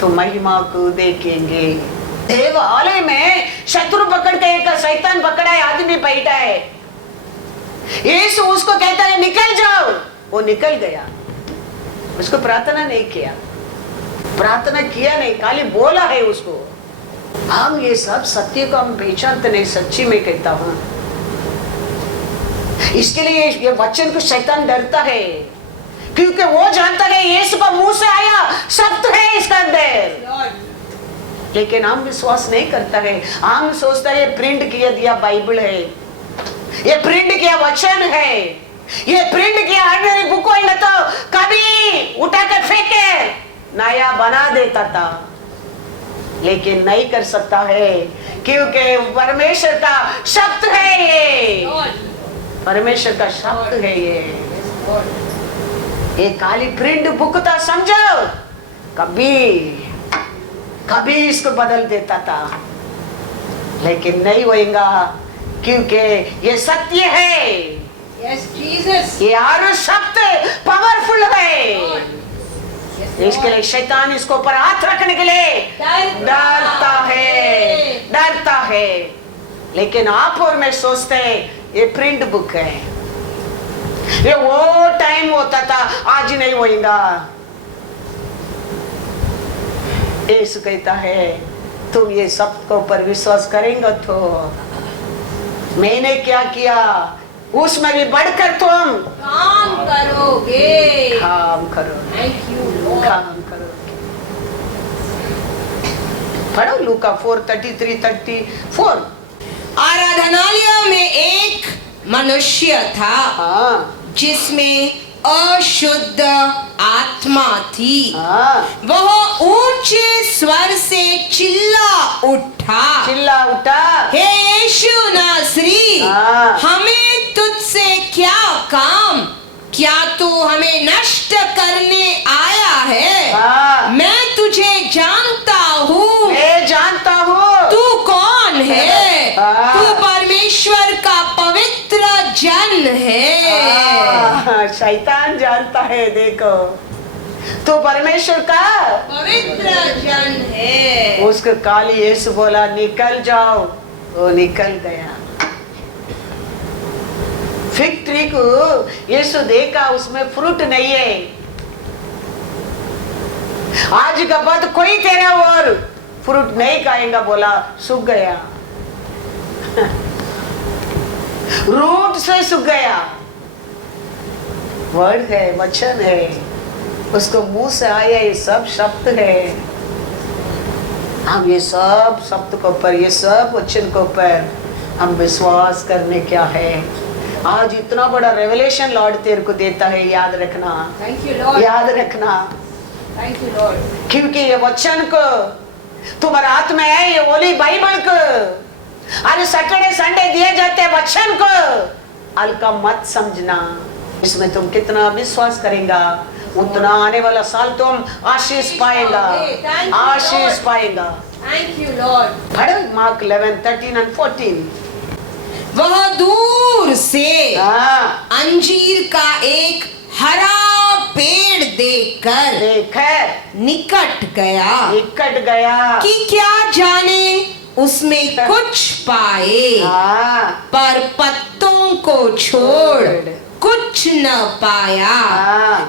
तो महिमा को देखेंगे। देवालय में शत्रु पकड़ के एक शैतान पकड़ा है, आदमी बैठा है, यीशु उसको कहता है निकल जाओ, वो निकल गया। उसको प्रार्थना नहीं किया, प्रार्थना किया नहीं, खाली बोला है उसको। हम ये सब सत्य को हम पहचानते नहीं, सच्ची में कहता हूं। इसके लिए ये वचन को शैतान डरता है, क्योंकि वो जानता है यीशु का मुंह से आया शब्द है इसका अंदर। लेकिन हम विश्वास नहीं करता है, हम सोचता है ये प्रिंट किया दिया बाइबल है, ये प्रिंट किया वचन है, ये प्रिंट किया ऑर्डिनरी बुक होगा तो कभी उठा कर फेंके नया बना देता था। लेकिन नहीं कर सकता है, क्योंकि परमेश्वर का शब्द है ये, परमेश्वर का शब्द है ये खाली प्रिंट बुक था, समझो। कभी इसको बदल देता था, लेकिन नहीं होएगा, क्योंकि ये सत्य है। Yes, Jesus. ये आरो शब्द पावरफुल है। इसके लिए शैतान इसको ऊपर हाथ रखने के लिए डरता है। लेकिन आप और मैं सोचते हैं ये प्रिंट बुक है, ये वो टाइम होता था, आज नहीं होएगा। यीशु कहता है तुम ये सब के ऊपर विश्वास करेंगे तो मैंने क्या किया उसमें भी बढ़कर तुम काम करोगे, काम करोगे, Thank you, Lord. काम करोगे। पढ़ो लूका 4:33-34। आराधनालय में एक मनुष्य था, हाँ जिसमें अशुद्ध आत्मा थी। हाँ, वह ऊंचे स्वर से चिल्ला उठा, हे यीशु नासरी, हाँ। हमें तुझसे क्या काम? क्या तू हमें नष्ट करने आया है? हाँ। मैं तुझे जानता हूँ। मैं जानता हूँ तू कौन है? हाँ। तू परमेश्वर का पवित्र जन है। हाँ, शैतान जानता है, देखो तू परमेश्वर का पवित्र जन है। उसको काली यीशु बोला निकल जाओ, वो निकल गया। फिग ट्री को यीशु देखा, उसमें फ्रूट नहीं है। आज का बाद कोई तेरा और फ्रूट नहीं खाएगा, बोला सूख गया। रूट से सूख गया। वर्ड है, वचन है, उसको मुंह से आया, ये सब शब्द है। हम ये सब शब्द के ऊपर, ये सब वचन के ऊपर हम विश्वास करने क्या है। आज इतना बड़ा रेवलेशन लॉर्ड तेरे को देता है, याद रखना। Thank you, Lord. याद रखना, Thank you, Lord. क्योंकि ये वचन को तुम्हारे हाथ में है, ये ओली बाइबल को आज सैटरडे संडे दिए जाते हैं वचन को हल्का मत समझना। इसमें तुम कितना विश्वास करेगा उतना आने वाला साल तुम आशीष पाएगा, आशीष पाएगा। Thank you, Lord. पढ़ो मार्क 11:13-14। वह दूर से अंजीर का एक हरा पेड़ देखकर निकट गया कि क्या जाने उसमें कुछ पाए, पर पत्तों को छोड़ कुछ न पाया,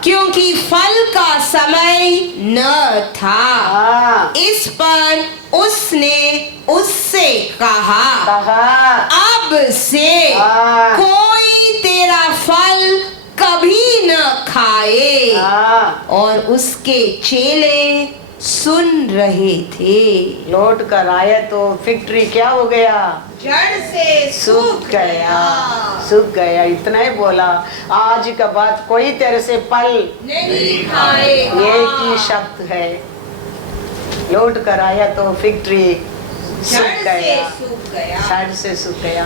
क्योंकि फल का समय न था। इस पर उसने उससे कहा, अब से कोई तेरा फल कभी न खाए। और उसके चेले सुन रहे थे। लौट कर आया तो फिग ट्री क्या हो गया? जड़ से सूख गया। सूख गया, इतना ही बोला। आज का बाद कोई तेरे से फल नहीं खाएगा। ये की शब्द है। लौट कर आया तो फिग ट्री सूख गया, जड़ से सूख गया।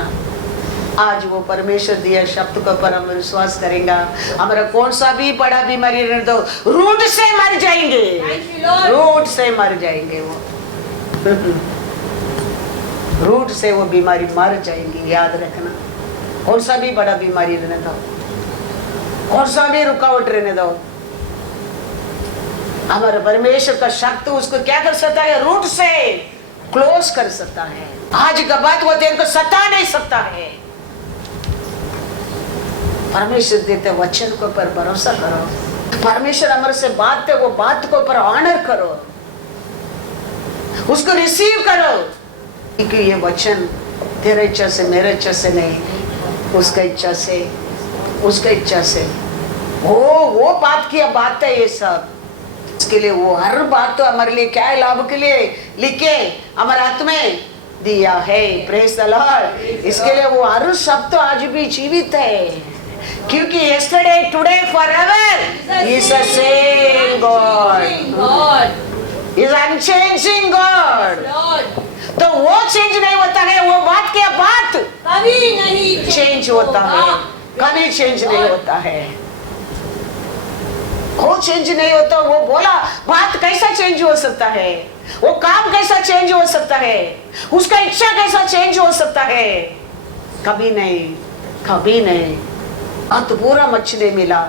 आज वो परमेश्वर दिया शब्द के ऊपर हम विश्वास करेंगे। हमारा कौन सा भी बड़ा बीमारी रहने दो, रूट से मर जाएंगे, रूट से मर जाएंगे वो। रूट से वो बीमारी मर जाएंगी, याद रखना। कौन सा भी बड़ा बीमारी रहने दो, कौन सा भी रुकावट रहने दो, हमारे परमेश्वर का शक्ति उसको क्या कर सकता है, रूट से क्लोज कर सकता है। आज का बात वो तेरे को सता नहीं सकता है। परमेश्वर देते वचन को पर भरोसा करो। परमेश्वर हमारे से बात है, वो बात को पर ऑनर करो, उसको रिसीव करो, क्योंकि ये वचन तेरे इच्छा से मेरे इच्छा से नहीं, उसका इच्छा से, उसका इच्छा से। वो बात की बात है ये सब। इसके लिए वो हर बात तो हमारे लिए क्या है, लाभ के लिए लिखे हमारे हाथ में दिया है। Praise the Lord. इसके लिए वो हर शब्द तो आज भी जीवित है, क्योंकि yesterday, today, forever is the same God, is unchanging God। तो वो चेंज नहीं होता है, वो बात क्या बात कभी नहीं चेंज होता है, कभी चेंज नहीं होता है, वो चेंज नहीं होता। वो बोला बात कैसा चेंज हो सकता है, वो काम कैसा चेंज हो सकता है, उसका इच्छा कैसा चेंज हो सकता है, कभी नहीं, कभी नहीं। अब तो पूरा मछली मिला,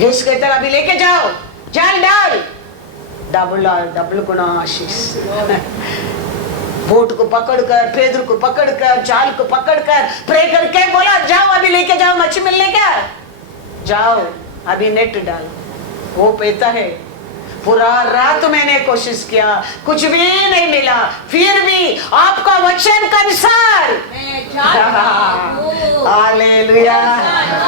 यीशु कहता है अभी लेके जाओ, जाल डाल, डबल डबल गुना आशीष। बोट को पकड़कर, पेदर को पकड़कर, जाल को पकड़कर प्रे करके बोला जाओ अभी लेके जाओ, मच्छी मिलने का, जाओ अभी नेट डाल। वो कहता है पूरा रात मैंने कोशिश किया, कुछ भी नहीं मिला, फिर भी आपका वचन के अनुसार। Hallelujah.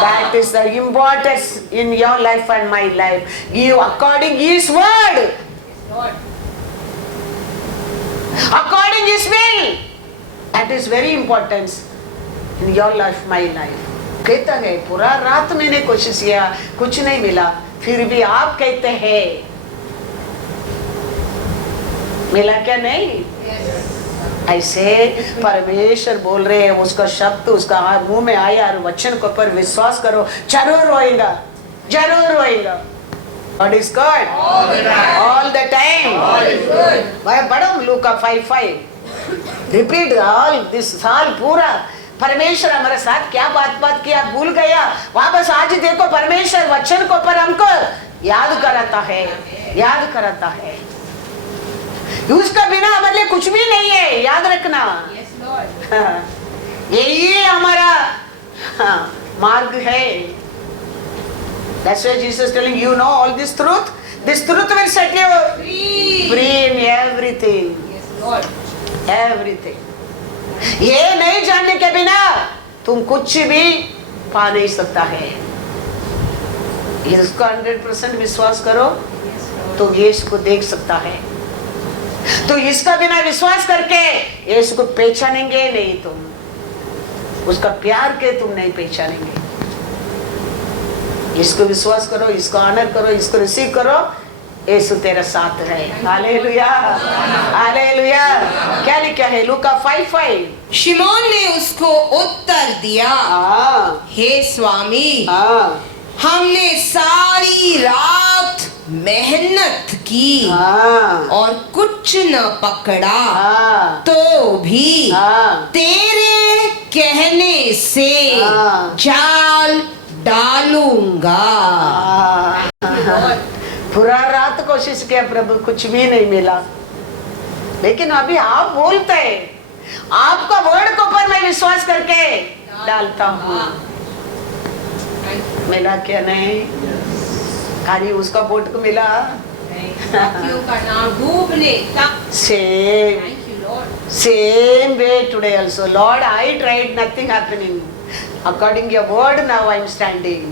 That is the importance in your life and my life. You according His word, according His will. That is very important in your life, my life. कहता है पूरा रात मैंने कोशिश किया, कुछ नहीं मिला, फिर भी आप कहते हैं मिला क्या नहीं? ऐसे परमेश्वर बोल रहे हैं, उसका शब्द उसका मुंह में आया और वचन को पर विश्वास करो, जरूर होएगा, जरूर होएगा। God is good all the time। मैं बड़ा लूका 5:5 रिपीट ऑल दिस साल पूरा परमेश्वर हमारे साथ क्या बात किया भूल गया, वापस आज देखो परमेश्वर वचन को पर हमको याद कराता है, याद कराता है। उसका बिना हमारे लिए कुछ भी नहीं है, याद रखना। यही हमारा मार्ग है। That's why Jesus is telling you know all this truth. This truth will set you free in everything. Everything. ये नहीं जानने के बिना तुम कुछ भी पा नहीं सकता है। इसका 100% विश्वास करो तो यीशु को देख सकता है। तो इसका बिना विश्वास करके यीशु को पहचानेंगे नहीं, तुम उसका प्यार के तुम नहीं पहचानेंगे। इसको विश्वास करो, इसको ऑनर करो, इसको रिसीव करो, यीशु तेरा साथ है। Hallelujah, hallelujah. क्या लिखा है लूका 5:5? शिमोन ने उसको उत्तर दिया, हे स्वामी, हमने सारी रात मेहनत की और कुछ न पकड़ा, तो भी तेरे कहने से जाल डालूंगा। पूरा रात कोशिश किया प्रभु, कुछ भी नहीं मिला, लेकिन अभी आप बोलते हैं, आपका वर्ड को पर मैं विश्वास करके डालता हूँ। मिला क्या नहीं? खाली उसका बोट को मिला? Same way today also. Lord, I tried, nothing happening. According your word, now I am standing.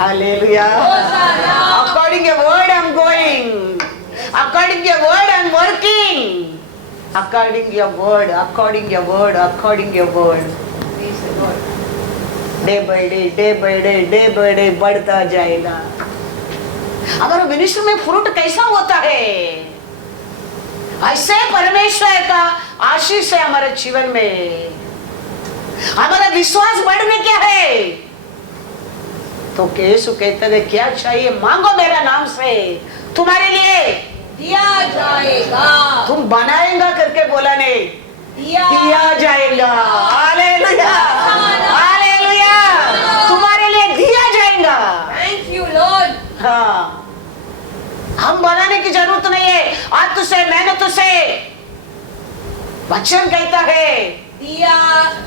Hallelujah. According your word, I am going. According your word, I am working. According your word, according your word, according your word. Day by day, day by day, day by day बढ़ता जाएगा। हमारे ministry में fruit कैसा होता है? ऐसे परमेश्वर का आशीष है हमारे जीवन में। हमारा विश्वास बढ़ने क्या है? तो यीशु कहते हैं क्या चाहिए मांगो मेरा नाम से, तुम्हारे लिए दिया जाएगा। तुम बनाएगा करके बोला नहीं, दिया जाएगा। हालेलुया, हालेलुया, तुम्हारे लिए दिया जाएगा। Thank you, Lord. हाँ, हम बनाने की जरूरत नहीं है। आज तुझसे, मैंने तुझसे, वचन कहता है दिया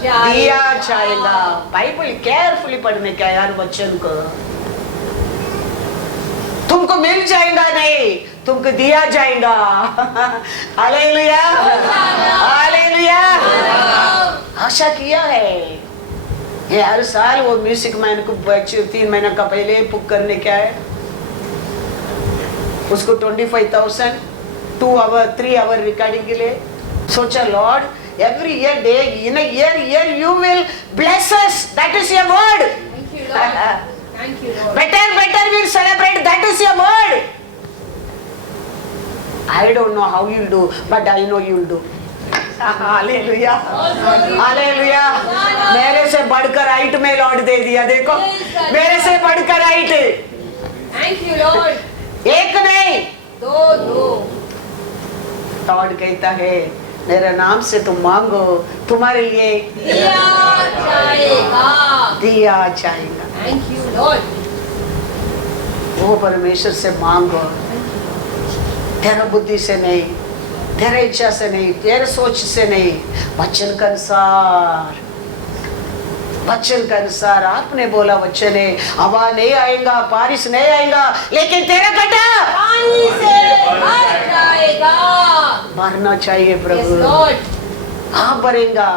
दिया जाएगा। बाइबल केयरफुली पढ़ने का यार, वचन को तुमको मिल जाएगा नहीं, तुमको दिया जाएगा। Hallelujah, hallelujah. आशा किया है ये हर साल वो म्यूजिक मैन को 3 महीने का पहले बुक करने क्या है, उसको 25,000 2 आवर 3 आवर रिकॉर्डिंग के लिए। सोचा Lord, every year day in a year you will bless us, that is your word. Thank you, Lord. Thank you, Lord. better we'll celebrate, that is your word. I don't know how you'll do, but I know you'll do. Hallelujah, hallelujah. मेरे से बढ़कर height में Lord दे दिया, देखो मेरे से बढ़कर height. Thank you, Lord. एक नहीं, 2 लॉर्ड कहता है मेरे नाम से तुम मांगो, तुम्हारे लिए दिया जाएगा। दिया जाएगा। Thank you, Lord. वो परमेश्वर से मांगो, तेरा बुद्धि से नहीं, तेरे इच्छा से नहीं, तेरे सोच से नहीं, वचन के अनुसार, वचन के अनुसार। आपने बोला वचन है, हवा नहीं आएगा, बारिश नहीं आएगा, लेकिन तेरा गड्ढा पानी से भर जाएगा। भरना चाहिए Yes, प्रभु। Lord. आप भरेगा,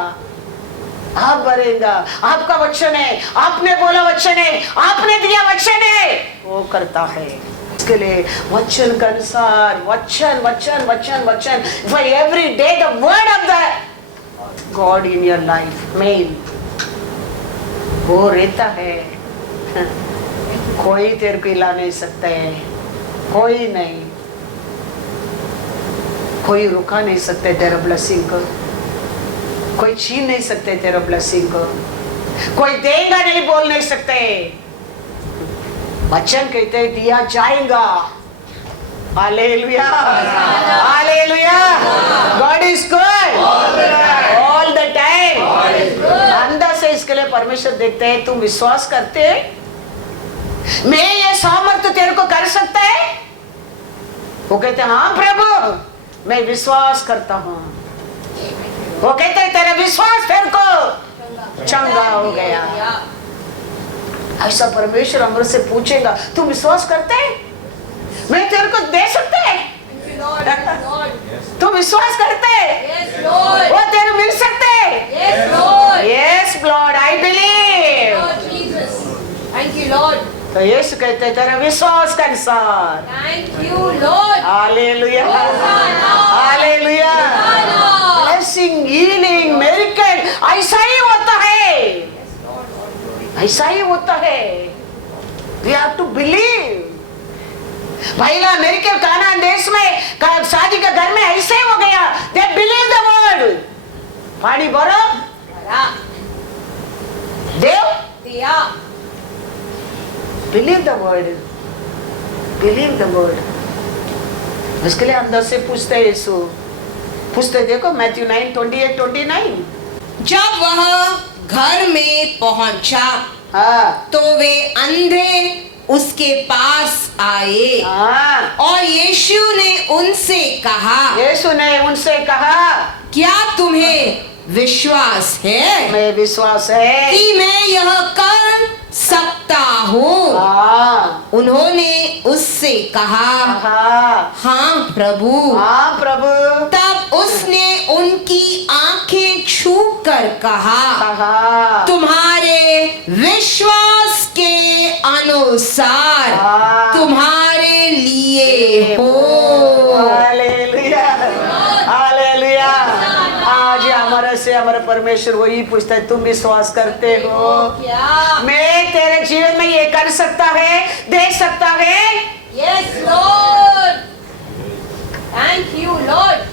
आप भरेगा। आपका वचन है, आपने बोला वचन है, आपने दिया वचन है, वो करता है। इसके लिए वचन के अनुसार, वचन वचन वचन वचन, for every day the word of the God in your life, main वो रहता है। कोई तेरे को हिला नहीं सकता है, कोई नहीं, कोई रुका नहीं सकते तेरा ब्लेसिंग को, कोई छीन नहीं सकते तेरा ब्लेसिंग को, कोई देगा नहीं बोल नहीं सकते। वचन कहते दिया जाएगा। Hallelujah, hallelujah. God is good all the time. अंदर से इसके लिए परमेश्वर देखते हैं तुम विश्वास करते हैं, मैं ये सामर्थ्य तेरे को कर सकता है। वो कहते हैं हाँ प्रभु मैं विश्वास करता हूँ। वो कहते हैं तेरा विश्वास तेरे को चंगा हो गया। ऐसा परमेश्वर हमसे से पूछेगा तुम विश्वास करते हैं, मैं तेरे को दे सकते हैं, तुम विश्वास करते हैं, वो तेरे मिल सकते हैं। Yes Lord I believe. Thank you, Lord. तो यीशु कहते हैं तेरा विश्वास के अनुसार। Thank you, Lord. Hallelujah, hallelujah. Blessing, healing, miracle ऐसा ही होता है, ऐसा ही होता है। We have to believe। पहला मिरेकल कानान देश में शादी के घर में ऐसे हो गया। They believe the word। पानी भरो, देव दिया। believe the word, believe the word। उसके लिए अंदर से पूछते हैं यीशु, पूछते देखो मैथ्यू 9:28-29। जब वह घर में पहुंचा हाँ तो वे अंधे उसके पास आए हाँ। और यीशु ने उनसे कहा, यीशु ने उनसे कहा क्या तुम्हें विश्वास है मैं विश्वास है कि मैं यह कर सकता हूँ? हाँ उन्होंने उससे कहा, हाँ हाँ प्रभु। हाँ प्रभु। तब उसने उनकी आंखें छू कर कहा, हाँ तुम्हारे विश्वास के अनुसार हाँ। तुम्हारे लिए हो। Hallelujah, hallelujah. आज हमारे से हमारा परमेश्वर वही पूछता है तुम विश्वास करते हो क्या? मैं तेरे जीवन में ये कर सकता है, दे सकता है? Yes lord. Thank you Lord.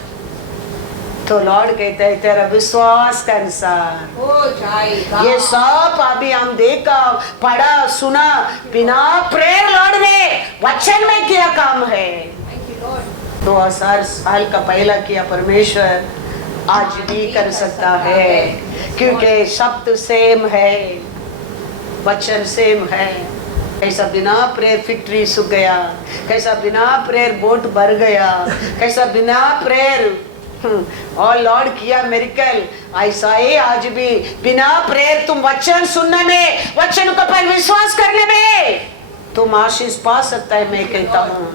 तो लॉर्ड कहते हैं तेरा विश्वास के अनुसार हो जाएगा। ये सब अभी हम देखा पढ़ा सुना बिना प्रेयर लॉर्ड ने वचन में किया काम है। Thank you Lord. 2000 साल का पहला किया परमेश्वर आज भी कर सकता है, क्योंकि शब्द सेम है, वचन सेम है। कैसा बिना प्रेयर फैक्ट्री सूख गया, कैसा बिना प्रेयर बोट भर गया, कैसा बिना प्रेयर और लॉर्ड किया मिरेकल, ऐसा ही आज भी बिना प्रेयर तुम वचन सुनने में, वचन के पर विश्वास करने में तुम आशीष पा सकता है। मैं कहता हूँ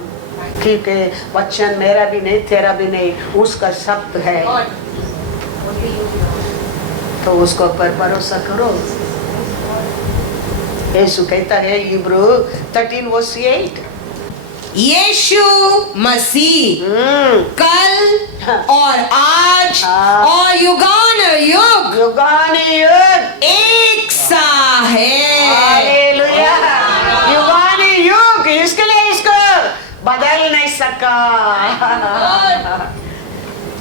क्योंकि वचन मेरा भी नहीं, तेरा भी नहीं, उसका शब्द है, तो उसको पर भरोसा करो। यीशु कहता है इब्रू 13:8, यीशु मसीह कल और आज और युगानुयुग युगानुयुग एक सा है। हालेलुया, युगानुयुग, इसके लिए इसको बदल नहीं सका।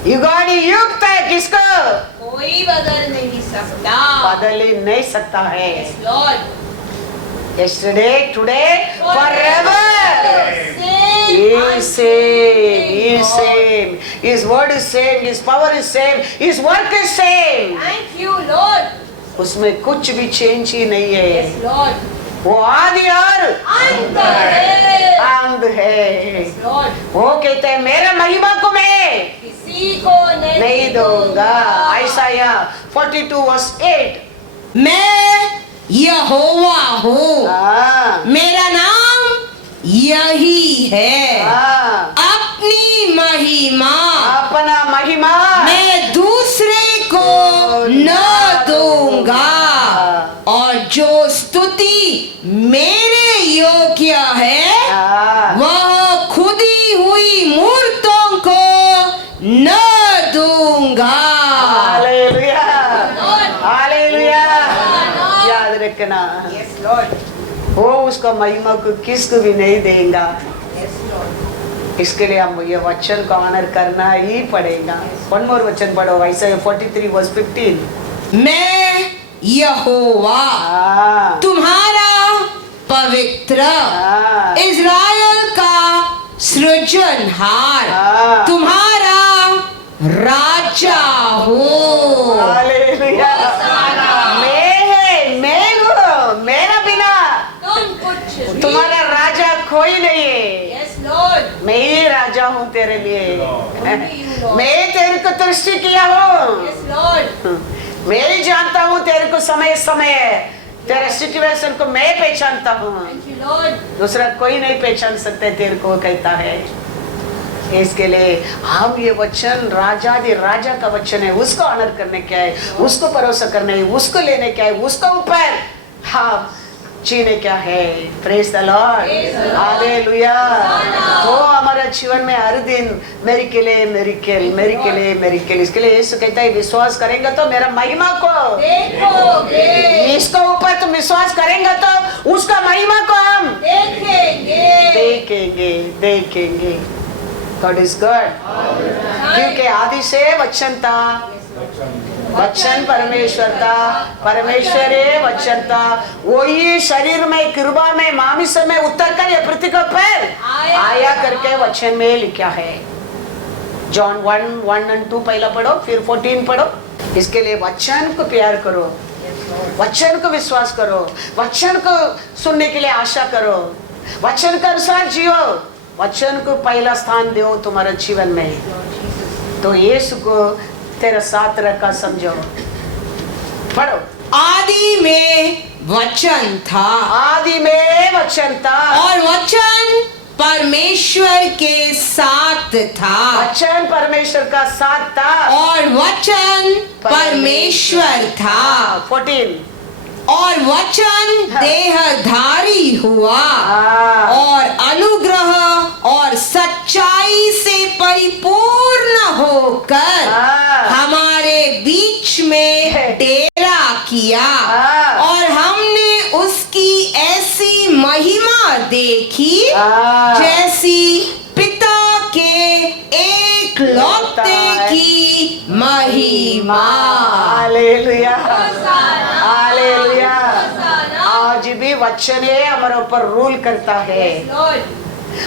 युगानुयुग तक इसको कोई बदल नहीं सकता, बदल ही नहीं सकता है। Lord Yesterday, today, forever. He is same. He is same. His word is same. His power is same. His work is same. Thank you Lord, उसमें कुछ भी चेंज ही नहीं है। लॉर्ड वो आदि और अंत है, अंत है। लॉर्ड वो कहते हैं मेरा महिमा को मैं किसी को नहीं दूंगा। आयसाया 42:8, मैं यहोवा हूँ, हाँ, मेरा नाम यही है, हाँ, अपनी महिमा अपना महिमा मैं दूसरे को न दूंगा, और जो स्तुति मेरे योग्य है हाँ, वह खुदी हुई मूर्तों को न दूंगा। Hallelujah, hallelujah. याद रखना, यस लॉर्ड, वो उसका महिमा को किसको भी नहीं देगा। इसके लिए हम ये वचन को ऑनर करना ही पड़ेगा। वन मोर वचन पढ़ो, आयसाया 43:15, मैं यहोवा हाँ, तुम्हारा पवित्र हाँ, इज़राइल का सृजनहार हाँ, तुम्हारा राजा हूँ। हालेलुया। मैं हूँ, मेरा बिना तुम कुछ तुम्हारा राजा कोई नहीं है। यस लॉर्ड, मैं ही राजा हूँ तेरे लिए। Lord. मैं तेरे को सृष्टि किया हूँ। यस लॉर्ड, मैं ही जानता हूँ तेरे को समय समय तेरे सिचुएशन को मैं पहचानता हूँ। थैंक यू लॉर्ड, दूसरा कोई नहीं पहचान सकते तेरे को, कहता है। इसके लिए हम ये वचन राजा का वचन है, उसको ऑनर करने क्या है, उसको भरोसा करने है, उसको लेने क्या है, उसको ऊपर हम जीने क्या है। Praise the Lord, hallelujah. वो हमारा जीवन में हर दिन मेरे के लिए मेरिकल। इसके लिए यीशु कहता है विश्वास करेंगे तो मेरा महिमा को देखोगे, इसको ऊपर तुम विश्वास करेंगे तो उसका महिमा को हम देखेंगे। गॉड इज गॉड, क्योंकि आदि से वचन था, वचन परमेश्वर था, परमेश्वर है वचन था। वही शरीर में कृपा में मामिस में उतर कर ये पृथ्वी पर आया करके वचन में लिखा है। जॉन 1:1-2 पहला पढ़ो, फिर 14 पढ़ो। इसके लिए वचन को प्यार करो, वचन को विश्वास करो, वचन को सुनने के लिए आशा करो, वचन के अनुसार जियो, वचन को पहला स्थान दो तुम्हारे जीवन में। तो यीशु को तेरा साथ रखा समझो। पढ़ो, आदि में वचन था, आदि में वचन था, और वचन परमेश्वर के साथ था, वचन परमेश्वर का साथ था, और वचन परमेश्वर था। 14, और वचन देहधारी हुआ और अनुग्रह और सच्चाई से परिपूर्ण होकर हमारे बीच में डेरा किया, और हमने उसकी ऐसी महिमा देखी जैसी पिता के एक लौते की महिमा। Hallelujah, hallelujah. आज भी वचन है हमारे ऊपर रूल करता है।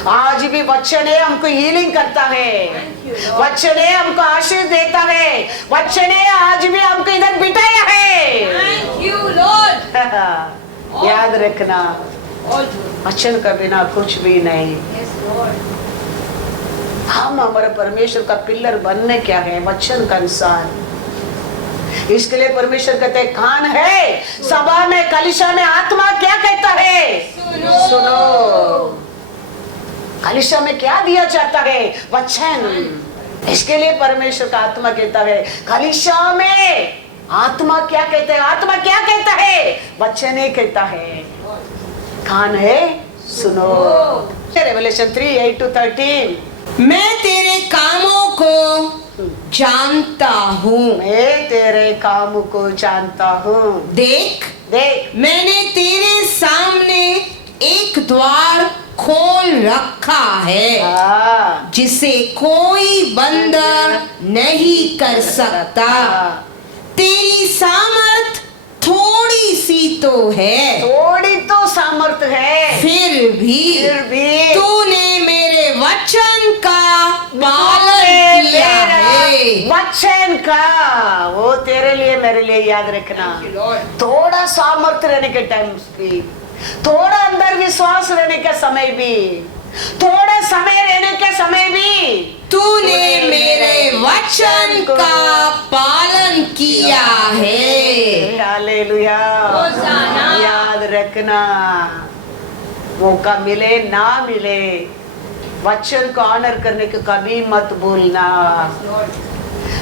आज भी वचन है हमको हीलिंग करता है, वचन है हमको आशीष देता है, वचन है आज भी हमको इधर बिठाया है। Thank you, Lord. याद रखना, वचन का बिना कुछ भी नहीं। Yes, Lord. हम हमारे परमेश्वर का पिलर बनने क्या है, वचन का अनुसार। इसके लिए परमेश्वर कहते हैं कान है, सभा में कलीसिया में आत्मा क्या कहता है, सुनो। कलीसिया में क्या दिया जाता है, वचन। इसके लिए परमेश्वर का आत्मा कहता है कलीसिया में आत्मा क्या कहता है, आत्मा क्या कहता है, वचन ही कहता है। कान है, सुनो। रेवलेशन 3:8-13। मैं तेरे कामों को जानता हूँ, मैं तेरे काम को जानता हूँ। देख देख, मैंने तेरे सामने एक द्वार खोल रखा है हाँ, जिसे कोई बंद नहीं कर सकता। तेरी सामर्थ थोड़ी सी तो है, थोड़ी तो सामर्थ्य है, फिर भी तूने मेरे वचन का पालन किया है। वचन का, वो तेरे लिए मेरे लिए याद रखना। थोड़ा सामर्थ्य रहने के टाइम भी, थोड़ा अंदर विश्वास रहने का समय भी, थोड़ा समय रहने के समय भी तूने मेरे वचन का पालन किया है। हालेलुया। याद रखना, मौका मिले ना मिले, वचन को ऑनर करने के कभी मत भूलना,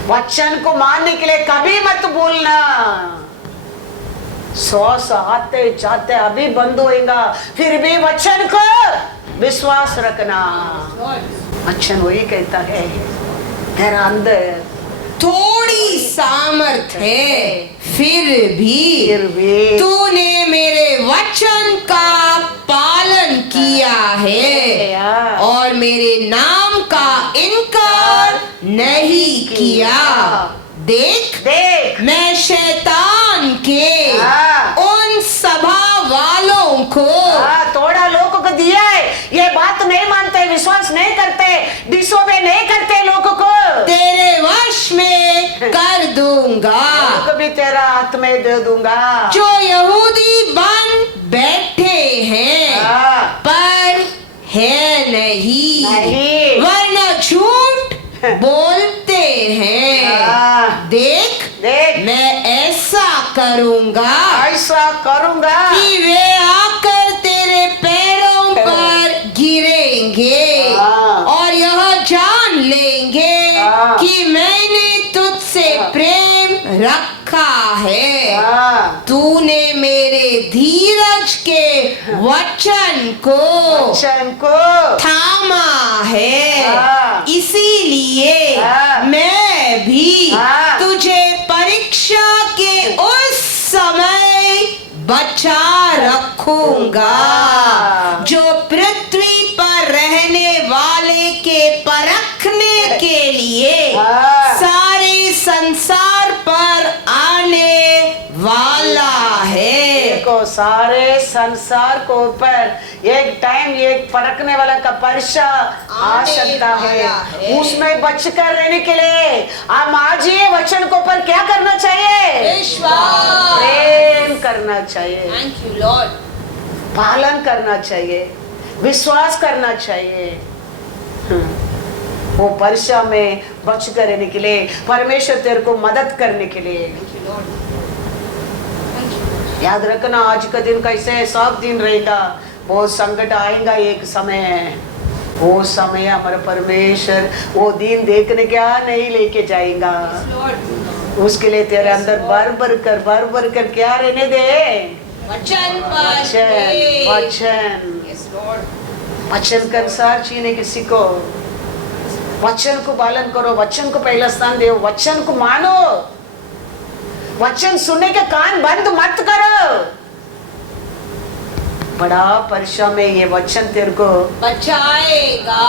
वचन को मानने के लिए कभी मत भूलना। श्वास आते जाते अभी बंद होएगा, फिर भी वचन को विश्वास रखना। वचन वही कहता है तेरा अंदर थोड़ी सामर्थ है, फिर भी तूने मेरे वचन का पालन किया है और मेरे नाम का इनकार नहीं किया। देख देख, मैं शैतान के उन सभा वालों को थोड़ा लोगों को दिया है, ये बात नहीं मानते, विश्वास नहीं करते, डिसोबे नहीं करते, लोगों को तेरे वश में कर दूंगा, भी तेरा हाथ में दे दूंगा। जो यहूदी बन बैठे हैं पर है नहीं, वरना झूठ बोलते हैं। देख देख, मैं ऐसा करूंगा कि वे आकर तेरे पैरों पर गिरेंगे और यह जान लेंगे कि मैंने तुझसे प्रेम रखा है। तूने मेरे धीरज के वचन को थामा है, इसीलिए मैं भी तुझे परीक्षा के उस समय बचा रखूंगा जो पृथ्वी पर रहने वाले के परखने के लिए सारे संसार पर आने वाला है। देखो, सारे संसार को ऊपर एक टाइम एक परखने वाला का परीक्षा आ सकता है। उसमें बचकर रहने के लिए हम आज ही वचन को ऊपर क्या करना चाहिए, विश्वास, प्रेम करना चाहिए, थैंक यू लॉर्ड, पालन करना चाहिए, विश्वास करना चाहिए। वो परीक्षा में बचकर रहने के लिए, परमेश्वर तेरे को मदद करने के लिए। याद रखना, आज का दिन कैसे सब दिन रहेगा, बहुत संकट आएगा एक समय, वो समय हमारा परमेश्वर वो दिन देखने क्या नहीं लेके जाएगा। उसके लिए तेरे अंदर भर भर कर क्या रहने दे, वचन वचन के अनुसार जीने की सीखो, वचन को पालन करो, वचन को पहला स्थान दो, वचन को मानो, वचन सुनने के कान बंद मत करो। बड़ा परीक्षा में ये वचन तेरे को बचाएगा।